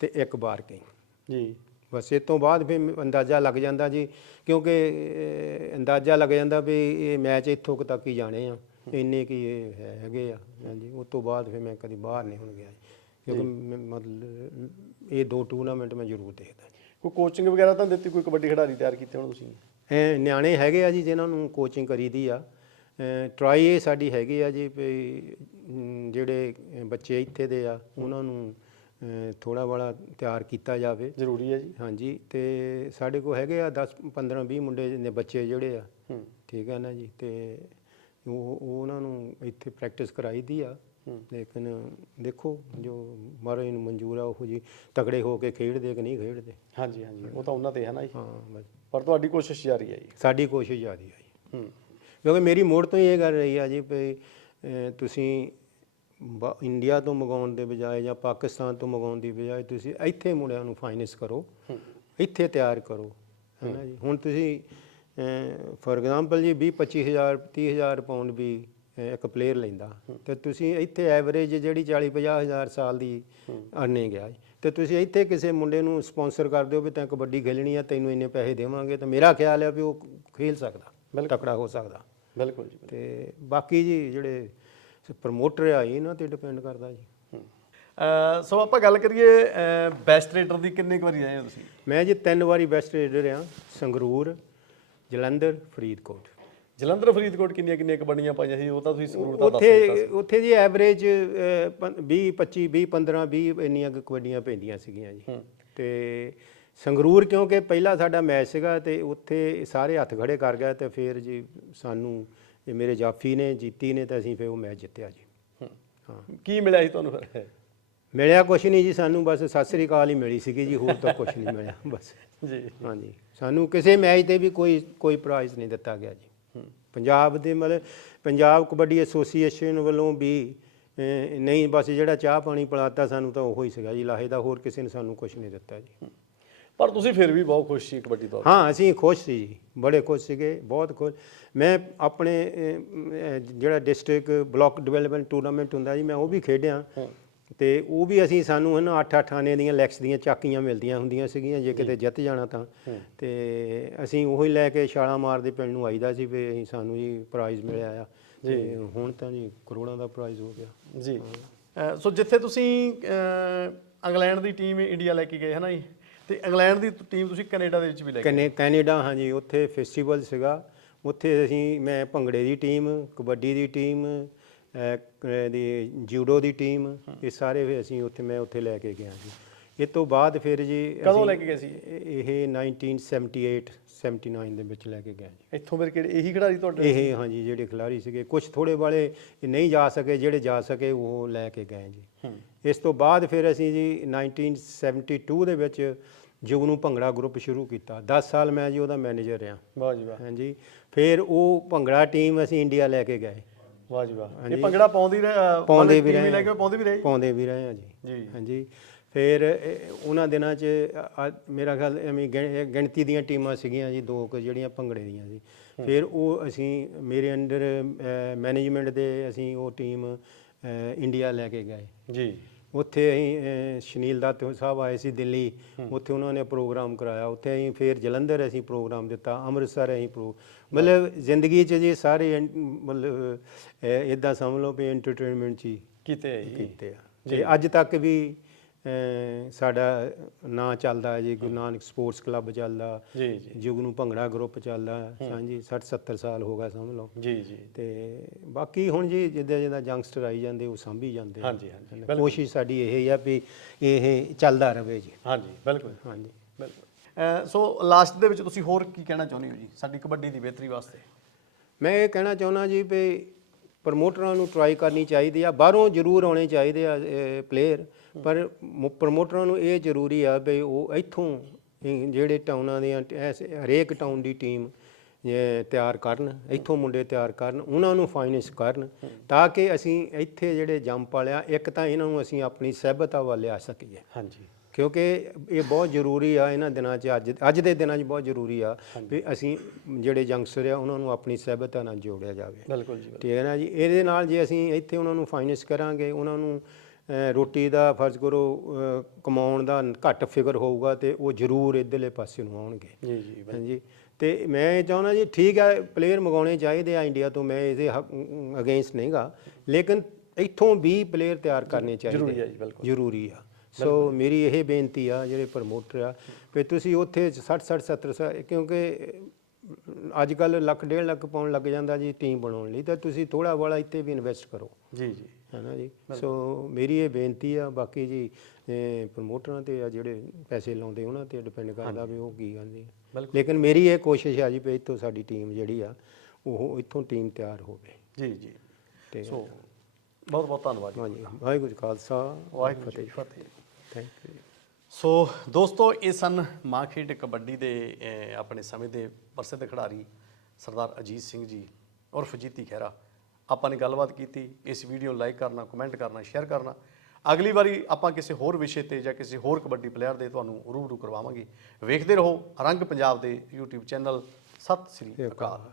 ਤੇ ਇੱਕ ਬਾਰਕਿੰਗ ਜੀ। ਬਸ ਇਹ ਤੋਂ ਬਾਅਦ ਫਿਰ ਅੰਦਾਜ਼ਾ ਲੱਗ ਜਾਂਦਾ ਜੀ ਕਿਉਂਕਿ ਅੰਦਾਜ਼ਾ ਲੱਗ ਜਾਂਦਾ ਵੀ ਇਹ ਮੈਚ ਇੱਥੋਂ ਤੱਕ ਹੀ ਜਾਣੇ ਆ। ਇੰਨੇ ਕੀ ਇਹ ਹੈ- ਹੈਗੇ ਆ। ਹਾਂਜੀ ਉਸ ਤੋਂ ਬਾਅਦ ਫਿਰ ਮੈਂ ਕਦੀ ਬਾਹਰ ਨਹੀਂ ਹੁਣ ਗਿਆ। ਜੀ। ਕਿਉਂਕਿ ਮੈਂ ਮਤਲਬ ਇਹ ਦੋ ਟੂਰਨਾਮੈਂਟ ਮੈਂ ਜ਼ਰੂਰ ਦੇਖਦਾ ਜੀ। ਕੋਈ ਕੋਚਿੰਗ ਵਗੈਰਾ ਤਾਂ ਦਿੱਤੀ ਕੋਈ ਕਬੱਡੀ ਖਿਡਾਰੀ ਤਿਆਰ ਕੀਤੇ ਹੁਣ ਤੁਸੀਂ? ਇਹ ਨਿਆਣੇ ਹੈਗੇ ਆ ਜੀ ਜਿਨ੍ਹਾਂ ਨੂੰ ਕੋਚਿੰਗ ਕਰੀਦੀ ਆ। ਟਰਾਈ ਇਹ ਸਾਡੀ ਹੈਗੀ ਆ ਜੀ ਵੀ ਅਮ, ਜਿਹੜੇ ਬੱਚੇ ਇੱਥੇ ਦੇ ਆ ਉਹਨਾਂ ਨੂੰ ਥੋੜਾ ਬੜਾ ਤਿਆਰ ਕੀਤਾ ਜਾਵੇ। ਜ਼ਰੂਰੀ ਹੈ ਜੀ। ਹਾਂਜੀ ਤੇ ਸਾਡੇ ਕੋਲ ਹੈਗੇ ਆ 10 15 20 ਮੁੰਡੇ ਨੇ ਬੱਚੇ ਜਿਹੜੇ ਆ। ਹੂੰ। ਠੀਕ ਹੈ ਨਾ ਜੀ ਤੇ ਉਹ ਉਹ ਉਹਨਾਂ ਨੂੰ ਇੱਥੇ ਪ੍ਰੈਕਟਿਸ ਕਰਾਈ ਦੀ ਆ। ਹੂੰ। ਲੇਕਿਨ ਦੇਖੋ ਜੋ ਮਹਾਰਾਜ ਨੂੰ ਮਨਜ਼ੂਰ ਆ ਉਹ ਜੀ ਤਗੜੇ ਹੋ ਕੇ ਖੇਡਦੇ ਕਿ ਨਹੀਂ ਖੇਡਦੇ? ਹਾਂਜੀ ਹਾਂਜੀ। ਉਹ ਤਾਂ ਉਹਨਾਂ ਤੇ ਹੈ ਨਾ ਜੀ। ਹਾਂ ਪਰ ਤੁਹਾਡੀ ਕੋਸ਼ਿਸ਼ ਜਾਰੀ ਹੈ ਜੀ। ਸਾਡੀ ਕੋਸ਼ਿਸ਼ ਜ਼ਿਆਦੀ ਆ ਜੀ। ਹੂੰ। ਕਿਉਂਕਿ ਮੇਰੀ ਮੋੜ ਤੋਂ ਹੀ ਇਹ ਗੱਲ ਰਹੀ ਆ ਜੀ ਵੀ ਤੁਸੀਂ ਇੰਡੀਆ ਤੋਂ ਮੰਗਾਉਣ ਦੇ ਬਜਾਏ ਜਾਂ ਪਾਕਿਸਤਾਨ ਤੋਂ ਮੰਗਾਉਣ ਦੀ ਬਜਾਏ ਤੁਸੀਂ ਇੱਥੇ ਮੁੰਡਿਆਂ ਨੂੰ ਫਾਈਨੈਂਸ ਕਰੋ। ਹੂੰ। ਇੱਥੇ ਤਿਆਰ ਕਰੋ। ਹੈ ਨਾ ਜੀ। ਹੁਣ ਤੁਸੀਂ ਫੋਰ ਐਗਜ਼ਾਮਪਲ ਜੀ 20 25000 30000 ਪਾਉਂਡ ਵੀ ਇੱਕ ਪਲੇਅਰ ਲੈਂਦਾ। ਤੇ ਤੁਸੀਂ ਇੱਥੇ ਐਵਰੇਜ ਜਿਹੜੀ 40 50000 ਸਾਲ ਦੀ ਅਰਨਿੰਗ ਆ। ਤੇ ਤੁਸੀਂ ਇੱਥੇ ਕਿਸੇ ਮੁੰਡੇ ਨੂੰ ਸਪਾਂਸਰ ਕਰ ਦਿਓ ਵੀ ਤੈਂ ਕਬੱਡੀ ਖੇਲਣੀ ਆ ਤੈਨੂੰ ਇੰਨੇ ਪੈਸੇ ਦੇਵਾਂਗੇ। ਤਾਂ ਮੇਰਾ ਖਿਆਲ ਹੈ ਵੀ ਉਹ ਖੇਲ ਸਕਦਾ ਤਕੜਾ ਹੋ ਸਕਦਾ। ਬਿਲਕੁਲ ਜੀ ਤੇ ਬਾਕੀ ਜੀ ਜਿਹੜੇ ਪ੍ਰਮੋਟਰ ਆ ਇਹਨਾਂ ਤੇ ਡਿਪੈਂਡ ਕਰਦਾ ਜੀ। ਹੂੰ। ਸੋ ਆਪਾਂ ਗੱਲ ਕਰੀਏ ਬੈਸਟ ਰੇਡਰ ਦੀ ਕਿੰਨੇ ਕੁ ਵਾਰੀ ਆਏ ਹੋ ਤੁਸੀਂ? ਮੈਂ ਜੀ ਤਿੰਨ ਵਾਰੀ ਬੈਸਟ ਰੇਡਰ ਆ ਸੰਗਰੂਰ ਜਲੰਧਰ ਫਰੀਦਕੋਟ। ਜਲੰਧਰ ਫਰੀਦਕੋਟ ਕਿੰਨੀਆਂ ਕਿੰਨੀਆਂ ਕਬੱਡੀਆਂ ਪਾਈਆਂ ਸੀ? ਉਹ ਤਾਂ ਤੁਸੀਂ ਸੰਗਰੂਰ ਦਾ ਦੱਸ ਦਿੱਤਾ ਉੱਥੇ ਉੱਥੇ ਜੀ ਐਵਰੇਜ 20 25 20 15 20 ਇੰਨੀਆਂ ਕੁ ਕਬੱਡੀਆਂ ਪੈਂਦੀਆਂ ਸੀਗੀਆਂ ਜੀ। ਤੇ ਸੰਗਰੂਰ ਕਿਉਂਕਿ ਪਹਿਲਾ ਸਾਡਾ ਮੈਚ ਸੀਗਾ ਤੇ ਉੱਥੇ ਸਾਰੇ ਹੱਥ ਖੜੇ ਕਰ ਗਏ ਤੇ ਫਿਰ ਜੀ ਸਾਨੂੰ ਇਹ ਮੇਰੇ ਜਾਫੀ ਨੇ ਜੀਤੀ ਨੇ ਤਾਂ ਅਸੀਂ ਫਿਰ ਉਹ ਮੈਚ ਜਿੱਤਿਆ ਜੀ। ਹੂੰ। ਹਾਂ। ਕੀ ਮਿਲਿਆ ਸੀ ਤੁਹਾਨੂੰ ਫਿਰ? ਮਿਲਿਆ ਕੁਛ ਨਹੀਂ ਜੀ ਸਾਨੂੰ ਬਸ ਸਤਿ ਸ੍ਰੀ ਅਕਾਲ ਹੀ ਮਿਲੀ ਸੀਗੀ ਜੀ ਹੋਰ ਤਾਂ ਕੁਛ ਨਹੀਂ ਮਿਲਿਆ ਬਸ। ਜੀ। ਹਾਂਜੀ। ਸਾਨੂੰ ਕਿਸੇ ਮੈਚ ਤੇ ਵੀ ਕੋਈ ਕੋਈ ਪ੍ਰਾਈਜ਼ ਨਹੀਂ ਦਿੱਤਾ ਗਿਆ ਜੀ। ਪੰਜਾਬ ਦੇ ਮਤਲਬ ਪੰਜਾਬ ਕਬੱਡੀ ਐਸੋਸੀਏਸ਼ਨ ਵੱਲੋਂ ਵੀ ਨਹੀਂ ਬਸ ਜਿਹੜਾ ਚਾਹ ਪਾਣੀ ਪਿਲਾਤਾ ਸਾਨੂੰ ਤਾਂ ਉਹੋ ਹੀ ਸੀਗਾ ਜੀ ਲਾਹੇ ਦਾ ਹੋਰ ਕਿਸੇ ਨੇ ਸਾਨੂੰ ਕੁਝ ਨਹੀਂ ਦਿੱਤਾ ਜੀ। ਪਰ ਤੁਸੀਂ ਫਿਰ ਵੀ ਬਹੁਤ ਖੁਸ਼ ਸੀ ਕਬੱਡੀ ਤੋਂ। ਹਾਂ ਅਸੀਂ ਖੁਸ਼ ਸੀ ਜੀ ਬੜੇ ਖੁਸ਼ ਸੀਗੇ ਬਹੁਤ ਖੁਸ਼। ਮੈਂ ਆਪਣੇ ਜਿਹੜਾ ਡਿਸਟ੍ਰਿਕਟ ਬਲਾਕ ਡਿਵੈਲਪਮੈਂਟ ਟੂਰਨਾਮੈਂਟ ਹੁੰਦਾ ਜੀ ਮੈਂ ਉਹ ਵੀ ਖੇਡਿਆ। ਤੇ ਉਹ ਵੀ ਅਸੀਂ ਸਾਨੂੰ ਹਨ 8-8 ਆਨੇ ਦੀਆਂ ਲੈਕਸ ਦੀਆਂ ਚਾਕੀਆਂ ਮਿਲਦੀਆਂ ਹੁੰਦੀਆਂ ਸੀਗੀਆਂ ਜੇ ਕਿਤੇ ਜਿੱਤ ਜਾਣਾ ਤਾਂ। ਤੇ ਅਸੀਂ ਉਹੀ ਲੈ ਕੇ ਛਾਲਾਂ ਮਾਰਦੇ ਪਿੰਡ ਨੂੰ ਆਈਦਾ ਸੀ ਵੀ ਅਸੀਂ ਸਾਨੂੰ ਜੀ ਪ੍ਰਾਈਜ਼ ਮਿਲਿਆ ਆ। ਤੇ ਹੁਣ ਤਾਂ ਜੀ ਕਰੋੜਾਂ ਦਾ ਪ੍ਰਾਈਜ਼ ਹੋ ਗਿਆ। ਜੀ। ਸੋ ਜਿੱਥੇ ਤੁਸੀਂ ਇੰਗਲੈਂਡ ਦੀ ਟੀਮ ਇੰਡੀਆ ਲੈ ਕੇ ਗਏ ਹੈ ਨਾ ਜੀ ਤੇ ਇੰਗਲੈਂਡ ਦੀ ਟੀਮ ਤੁਸੀਂ ਕੈਨੇਡਾ ਦੇ ਵਿੱਚ ਵੀ ਲੈ ਕੇ ਕੈਨੇ ਕੈਨੇਡਾ ਹਾਂਜੀ ਉੱਥੇ ਫੈਸਟੀਵਲ ਸੀਗਾ। ਉੱਥੇ ਅਸੀਂ ਮੈਂ ਭੰਗੜੇ ਦੀ ਟੀਮ ਕਬੱਡੀ ਦੀ ਟੀਮ ਦੀ ਜੂਡੋ ਦੀ ਟੀਮ ਇਹ ਸਾਰੇ ਫਿਰ ਅਸੀਂ ਉੱਥੇ ਮੈਂ ਉੱਥੇ ਲੈ ਕੇ ਗਿਆ ਜੀ। ਇਹ ਤੋਂ ਬਾਅਦ ਫਿਰ ਜੀ ਕਦੋਂ ਲੈ ਕੇ ਗਏ ਸੀ? ਇਹ 1978 79 ਦੇ ਵਿੱਚ ਲੈ ਕੇ ਗਿਆ ਜੀ। ਇੱਥੋਂ ਫਿਰ ਕਿਹੜੇ ਇਹੀ ਖਿਡਾਰੀ ਤੁਹਾਡੇ? ਇਹ ਹਾਂਜੀ ਜਿਹੜੇ ਖਿਲਾੜੀ ਸੀਗੇ ਕੁਝ ਥੋੜੇ ਵਾਲੇ ਨਹੀਂ ਜਾ ਸਕੇ ਜਿਹੜੇ ਜਾ ਸਕੇ ਉਹ ਲੈ ਕੇ ਗਏ ਜੀ। ਇਸ ਤੋਂ ਬਾਅਦ ਫਿਰ ਅਸੀਂ ਜੀ 1972 ਦੇ ਵਿੱਚ ਜੁਗਨੂ ਭੰਗੜਾ ਗਰੁੱਪ ਸ਼ੁਰੂ ਕੀਤਾ। 10 ਸਾਲ ਮੈਂ ਜੀ ਉਹਦਾ ਮੈਨੇਜਰ ਰਿਹਾ। ਵਾਹ ਜੀ ਵਾਹ। ਹਾਂਜੀ। ਫਿਰ ਉਹ ਭੰਗੜਾ ਟੀਮ ਅਸੀਂ ਇੰਡੀਆ ਲੈ ਕੇ ਗਏ। ਵਾਹ ਜੀ ਵਾਹ। ਇਹ। ਭੰਗੜਾ ਪਾਉਂਦੀ ਰਹੇ ਪਾਉਂਦੇ ਵੀ ਰਹੇ ਲੈ ਕੇ ਪਾਉਂਦੇ ਵੀ ਰਹੇ? ਪਾਉਂਦੇ ਵੀ ਰਹੇ ਆ ਜੀ। ਜੀ। ਹਾਂਜੀ। ਫਿਰ ਉਹਨਾਂ ਦਿਨਾਂ 'ਚ ਮੇਰਾ ਖਿਆਲ ਐਵੇਂ ਗਿਣ- ਗਿਣਤੀ ਦੀਆਂ ਟੀਮਾਂ ਸੀਗੀਆਂ ਜੀ ਦੋ ਕੁ ਜਿਹੜੀਆਂ ਭੰਗੜੇ ਦੀਆਂ ਸੀ ਫਿਰ ਉਹ ਅਸੀਂ ਮੇਰੇ ਅੰਡਰ ਮੈਨੇਜਮੈਂਟ ਦੇ ਅਸੀਂ ਉਹ ਟੀਮ ਇੰਡੀਆ ਲੈ ਕੇ ਗਏ। ਜੀ। ਉੱਥੇ ਅਸੀਂ ਸੁਨੀਲ ਦੱਤ ਸਾਹਿਬ ਆਏ ਸੀ ਦਿੱਲੀ। ਉੱਥੇ ਉਹਨਾਂ ਨੇ ਪ੍ਰੋਗਰਾਮ ਕਰਾਇਆ। ਉੱਥੇ ਅਸੀਂ ਫਿਰ ਜਲੰਧਰ ਅਸੀਂ ਪ੍ਰੋਗਰਾਮ ਦਿੱਤਾ। ਅੰਮ੍ਰਿਤਸਰ ਅਸੀਂ ਪ੍ਰੋ ਮਤਲਬ ਜ਼ਿੰਦਗੀ 'ਚ ਜੀ ਸਾਰੇ ਮਤਲਬ ਇਦਾਂ ਸਮਝ ਲਓ ਵੀ ਐਂਟਰਟੇਨਮੈਂਟ 'ਚ ਕੀਤੇ ਆ ਜੀ। ਕੀਤੇ ਆ। ਤੇ ਅੱਜ ਤੱਕ ਵੀ ਸਾਡਾ ਨਾਂ ਚੱਲਦਾ ਜੀ ਗੁਰੂ ਨਾਨਕ ਸਪੋਰਟਸ ਕਲੱਬ ਚੱਲਦਾ ਜੀ ਜੀ। ਜੁਗਨੂ ਭੰਗੜਾ ਗਰੁੱਪ ਚੱਲਦਾ ਹਾਂਜੀ 60 70 ਸਾਲ ਹੋ ਗਏ ਸਮਝ ਲਓ। ਜੀ ਜੀ। ਤੇ ਬਾਕੀ ਹੁਣ ਜੀ ਜਿੱਦਾਂ ਜਿੱਦਾਂ ਯੰਗਸਟਰ ਆਈ ਜਾਂਦੇ ਉਹ ਸਾਂਭੀ ਜਾਂਦੇ। ਹਾਂਜੀ ਹਾਂਜੀ ਕੋਸ਼ਿਸ਼ ਸਾਡੀ ਇਹ ਹੀ ਆ ਵੀ ਇਹ ਚੱਲਦਾ ਰਵੇ ਜੀ। ਹਾਂਜੀ ਬਿਲਕੁਲ। ਹਾਂਜੀ। ਬਿਲਕੁਲ। ਸੋ ਲਾਸਟ ਦੇ ਵਿੱਚ ਤੁਸੀਂ ਹੋਰ ਕੀ ਕਹਿਣਾ ਚਾਹੁੰਦੇ ਹੋ ਜੀ ਸਾਡੀ ਕਬੱਡੀ ਦੀ ਬਿਹਤਰੀ ਵਾਸਤੇ? ਮੈਂ ਇਹ ਕਹਿਣਾ ਚਾਹੁੰਦਾ ਜੀ ਵੀ ਪ੍ਰਮੋਟਰਾਂ ਨੂੰ ਟਰਾਈ ਕਰਨੀ ਚਾਹੀਦੀ ਆ, ਬਾਹਰੋਂ ਜ਼ਰੂਰ ਆਉਣੇ ਚਾਹੀਦੇ ਆ ਪਲੇਅਰ ਪਰ ਪ੍ਰਮੋਟਰਾਂ ਨੂੰ ਇਹ ਜ਼ਰੂਰੀ ਆ ਵੀ ਉਹ ਇੱਥੋਂ ਜਿਹੜੇ ਟਾਊਨਾਂ ਦੀਆਂ ਟ- ਹਰੇਕ ਟਾਊਨ ਦੀ ਟੀਮ ਤਿਆਰ ਕਰਨ, ਇੱਥੋਂ ਮੁੰਡੇ ਤਿਆਰ ਕਰਨ, ਉਹਨਾਂ ਨੂੰ ਫਾਈਨੈਂਸ ਕਰਨ, ਤਾਂ ਕਿ ਅਸੀਂ ਇੱਥੇ ਜਿਹੜੇ ਜੰਪ ਵਾਲਿਆ ਇੱਕ ਤਾਂ ਇਹਨਾਂ ਨੂੰ ਅਸੀਂ ਆਪਣੀ ਸਹਿਬਤਾ ਵੱਲ ਲਿਆ ਸਕੀਏ। ਹਾਂਜੀ। ਕਿਉਂਕਿ ਇਹ ਬਹੁਤ ਜ਼ਰੂਰੀ ਆ ਇਹਨਾਂ ਦਿਨਾਂ 'ਚ ਅੱਜ ਅੱਜ ਦੇ ਦਿਨਾਂ 'ਚ ਬਹੁਤ ਜ਼ਰੂਰੀ ਆ ਵੀ ਅਸੀਂ ਜਿਹੜੇ ਯੰਗਸਟਰ ਆ ਉਹਨਾਂ ਨੂੰ ਆਪਣੀ ਸਹਿਬਤਾ ਨਾਲ ਜੋੜਿਆ ਜਾਵੇ। ਬਿਲਕੁਲ ਜੀ ਠੀਕ ਹੈ ਨਾ ਜੀ? ਇਹਦੇ ਨਾਲ ਜੇ ਅਸੀਂ ਇੱਥੇ ਉਹਨਾਂ ਨੂੰ ਫਾਈਨੈਂਸ ਕਰਾਂਗੇ ਉਹਨਾਂ ਨੂੰ ਰੋਟੀ ਦਾ ਫਰਜ਼ ਕਰੋ ਕਮਾਉਣ ਦਾ ਘੱਟ ਫਿਕਰ ਹੋਊਗਾ ਤੇ ਉਹ ਜ਼ਰੂਰ ਇਧਰਲੇ ਪਾਸੇ ਨੂੰ ਆਉਣਗੇ। ਜੀ ਜੀ। ਹਾਂਜੀ? ਤੇ ਮੈਂ ਇਹ ਚਾਹੁੰਦਾ ਜੀ ਠੀਕ ਹੈ ਪਲੇਅਰ ਮੰਗਾਉਣੇ ਚਾਹੀਦੇ ਆ ਇੰਡੀਆ ਤੋਂ ਮੈਂ ਇਹਦੇ ਅਗੇਂਸਟ ਨਹੀਂਗਾ। ਲੇਕਿਨ ਇੱਥੋਂ ਵੀ ਪਲੇਅਰ ਤਿਆਰ ਕਰਨੇ ਚਾਹੀਦੇ ਜ਼ਰੂਰੀ ਹੈ ਜੀ, ਬਿਲਕੁਲ। ਜ਼ਰੂਰੀ ਆ। ਸੋ ਮੇਰੀ ਇਹ ਬੇਨਤੀ ਆ ਜਿਹੜੇ ਪ੍ਰਮੋਟਰ ਆ ਵੀ ਤੁਸੀਂ ਉੱਥੇ 60 60 70 ਸਾ- ਕਿਉਂਕਿ ਅੱਜ ਕੱਲ ਲੱਖ ਡੇਢ ਲੱਖ ਪਾਉਣ ਲੱਗ ਜਾਂਦਾ ਜੀ ਟੀਮ ਬਣਾਉਣ ਲਈ ਤਾਂ ਤੁਸੀਂ ਥੋੜਾ ਵਾਲਾ ਇੱਥੇ ਵੀ ਇਨਵੈਸਟ ਕਰੋ। ਜੀ ਜੀ। ਹੈ ਨਾ ਜੀ ਸੋ ਮੇਰੀ ਇਹ ਬੇਨਤੀ ਆ ਬਾਕੀ ਜੀ ਪ੍ਰਮੋਟਰਾਂ ਤੇ ਆ ਜਿਹੜੇ ਪੈਸੇ ਲਾਉਂਦੇ ਉਹਨਾਂ ਤੇ ਡਿਪੈਂਡ ਕਰਦਾ ਵੀ ਉਹ ਕੀ ਕਹਿੰਦੇ। ਲੇਕਿਨ ਮੇਰੀ ਇਹ ਕੋਸ਼ਿਸ਼ ਆ ਜੀ ਵੀ ਇੱਥੋਂ ਸਾਡੀ ਟੀਮ ਜਿਹੜੀ ਆ ਉਹ ਇੱਥੋਂ ਟੀਮ ਤਿਆਰ ਹੋਵੇ। ਜੀ ਜੀ। ਤੇ ਸੋ ਬਹੁਤ ਬਹੁਤ ਧੰਨਵਾਦ ਜੀ। ਵਾਹਿਗੁਰੂ ਜੀ ਕਾ ਖਾਲਸਾ ਵਾਹਿਗੁਰੂ ਜੀ ਕੀ ਫਤਿਹ। ਥੈਂਕ ਯੂ ਸੋ ਦੋਸਤੋ, ਇਹ ਸਨ ਮਾਂ ਖੇਡ ਕਬੱਡੀ ਦੇ ਆਪਣੇ ਸਮੇਂ ਦੇ ਪ੍ਰਸਿੱਧ ਖਿਡਾਰੀ ਸਰਦਾਰ ਅਜੀਤ ਸਿੰਘ ਜੀ ਉਰਫ ਜੀਤੀ ਖਹਿਰਾ। ਆਪਾਂ ਨੇ ਗੱਲਬਾਤ ਕੀਤੀ। ਇਸ ਵੀਡੀਓ ਨੂੰ ਲਾਈਕ ਕਰਨਾ, ਕਮੈਂਟ ਕਰਨਾ, ਸ਼ੇਅਰ ਕਰਨਾ। ਅਗਲੀ ਵਾਰੀ ਆਪਾਂ ਕਿਸੇ ਹੋਰ ਵਿਸ਼ੇ ਤੇ ਜਾਂ ਕਿਸੇ ਹੋਰ ਕਬੱਡੀ ਪਲੇਅਰ ਦੇ ਤੁਹਾਨੂੰ ਰੂਬਰੂ ਕਰਵਾਵਾਂਗੇ। ਵੇਖਦੇ ਰਹੋ ਰੰਗ ਪੰਜਾਬ ਦੇ YouTube ਚੈਨਲ। ਸਤਿ ਸ੍ਰੀ ਅਕਾਲ।